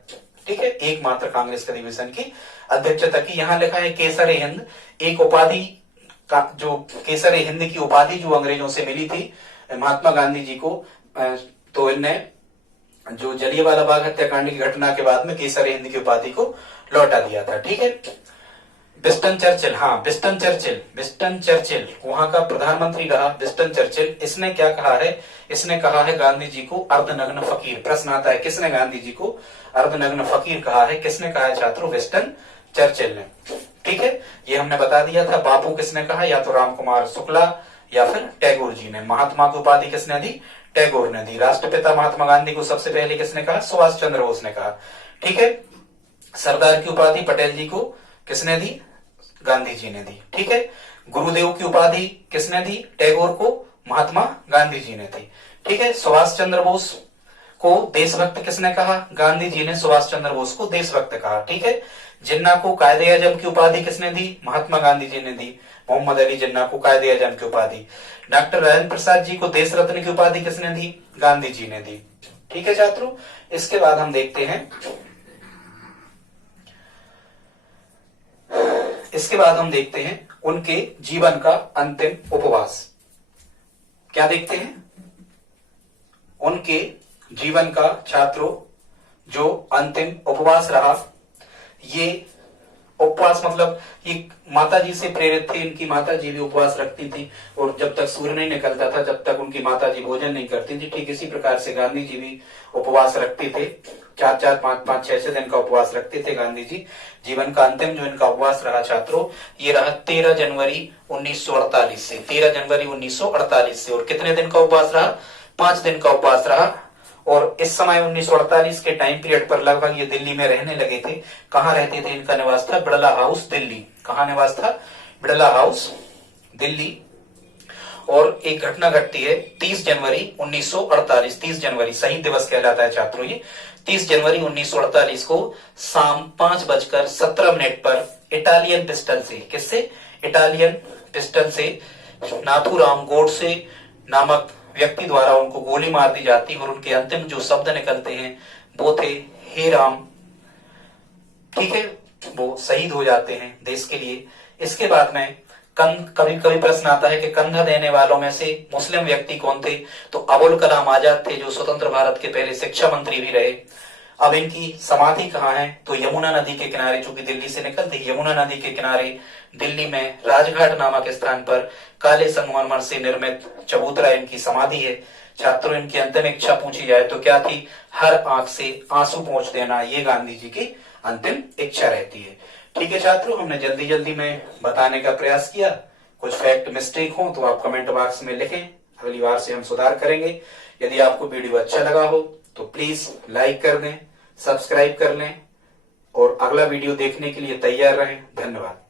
ठीक है, एकमात्र कांग्रेस के अधिवेशन की अध्यक्षता की। यहाँ लिखा है केसर हिंद, एक उपाधि का, जो केसर हिंद की उपाधि जो अंग्रेजों से मिली थी महात्मा गांधी जी को, तो इनने जो जलियांवाला बाग हत्याकांड की घटना के बाद में केसर हिंद की उपाधि को लौटा दिया था। ठीक है, विंस्टन चर्चिल वहां का प्रधानमंत्री रहा। विंस्टन चर्चिल, इसने क्या कहा है? इसने कहा है गांधी जी को अर्धनग्न फकीर। प्रश्न आता है किसने गांधी जी को अर्धनग्न फकीर कहा है? किसने कहा है छात्रों? विंस्टन चर्चिल ने। ठीक है, ये हमने बता दिया था। बापू किसने कहा? या तो रामकुमार शुक्ला या फिर टैगोर जी ने। महात्मा की उपाधि किसने दी? टैगोर ने दी। राष्ट्रपिता महात्मा गांधी को सबसे पहले किसने कहा? सुभाष चंद्र बोस ने कहा। ठीक है, सरदार की उपाधि पटेल जी को किसने दी? गांधी जी ने दी। ठीक है, गुरुदेव की उपाधि किसने दी? टैगोर को महात्मा गांधी जी ने दी। ठीक है, सुभाष चंद्र बोस को देशभक्त किसने कहा? गांधी जी ने सुभाष चंद्र बोस को देशभक्त कहा। ठीक है, जिन्ना को कायदे आजम की उपाधि किसने दी? महात्मा गांधी जी ने दी। मोहम्मद अली जिन्ना को कायदे आजम की उपाधि। डॉक्टर राजेंद्र प्रसाद जी को देश रत्न की उपाधि किसने दी? गांधी जी ने दी। ठीक है छात्रों, इसके बाद हम देखते हैं उनके जीवन का अंतिम उपवास। क्या देखते हैं? उनके जीवन का छात्रों जो अंतिम उपवास रहा, ये उपवास मतलब ये माता जी से प्रेरित थे। इनकी माता जी भी उपवास रखती थी और जब तक सूर्य नहीं निकलता था तब तक उनकी माता जी भोजन नहीं करती थी। ठीक इसी प्रकार से गांधी जी भी उपवास रखते थे, 4-4, 5-5, 6-6 दिन का उपवास रखते थे गांधी जी। जीवन का अंतिम जो इनका उपवास रहा छात्रों, ये रहा 13 जनवरी 1948 से। 13 जनवरी 1948 से। और कितने दिन का उपवास रहा? 5 दिन का उपवास रहा। और इस समय 1948 के टाइम पीरियड पर लगभग ये दिल्ली में रहने लगे थे। कहाँ रहते थे? इनका निवास था बिड़ला हाउस, दिल्ली। कहाँ निवास था? बिड़ला हाउस, दिल्ली। और एक घटना घटती है 30 जनवरी 1948। 30 जनवरी शहीद दिवस कहलाता है छात्रों ये। 30 जनवरी 1948 को शाम 5:17 पर इटालियन पिस्टल से, किससे? इटालियन पिस्टल से नाथूराम गोडसे नामक व्यक्ति द्वारा उनको गोली मार दी जाती है और उनके अंतिम जो शब्द निकलते हैं वो थे हे राम। ठीक है, वो शहीद हो जाते हैं देश के लिए। इसके बाद में कभी कभी प्रश्न आता है कि कंधा देने वालों में से मुस्लिम व्यक्ति कौन थे? तो अबुल कलाम आजाद थे, जो स्वतंत्र भारत के पहले शिक्षा मंत्री भी रहे। अब इनकी समाधि कहाँ है? तो यमुना नदी के किनारे, चूंकि दिल्ली से निकलती यमुना नदी के किनारे दिल्ली में राजघाट नामक स्थान पर काले संगमरमर से निर्मित चबूतरा इनकी समाधि है। छात्रों, इनकी अंतिम इच्छा पूछी जाए तो क्या थी? हर आंख से आंसू पोंछ देना, ये गांधी जी की अंतिम इच्छा रहती है। ठीक है छात्रों, हमने जल्दी जल्दी में बताने का प्रयास किया। कुछ फैक्ट मिस्टेक हो तो आप कमेंट बॉक्स में लिखें, अगली बार से हम सुधार करेंगे। यदि आपको वीडियो अच्छा लगा हो तो प्लीज लाइक कर दें, सब्सक्राइब कर लें और अगला वीडियो देखने के लिए तैयार रहें। धन्यवाद।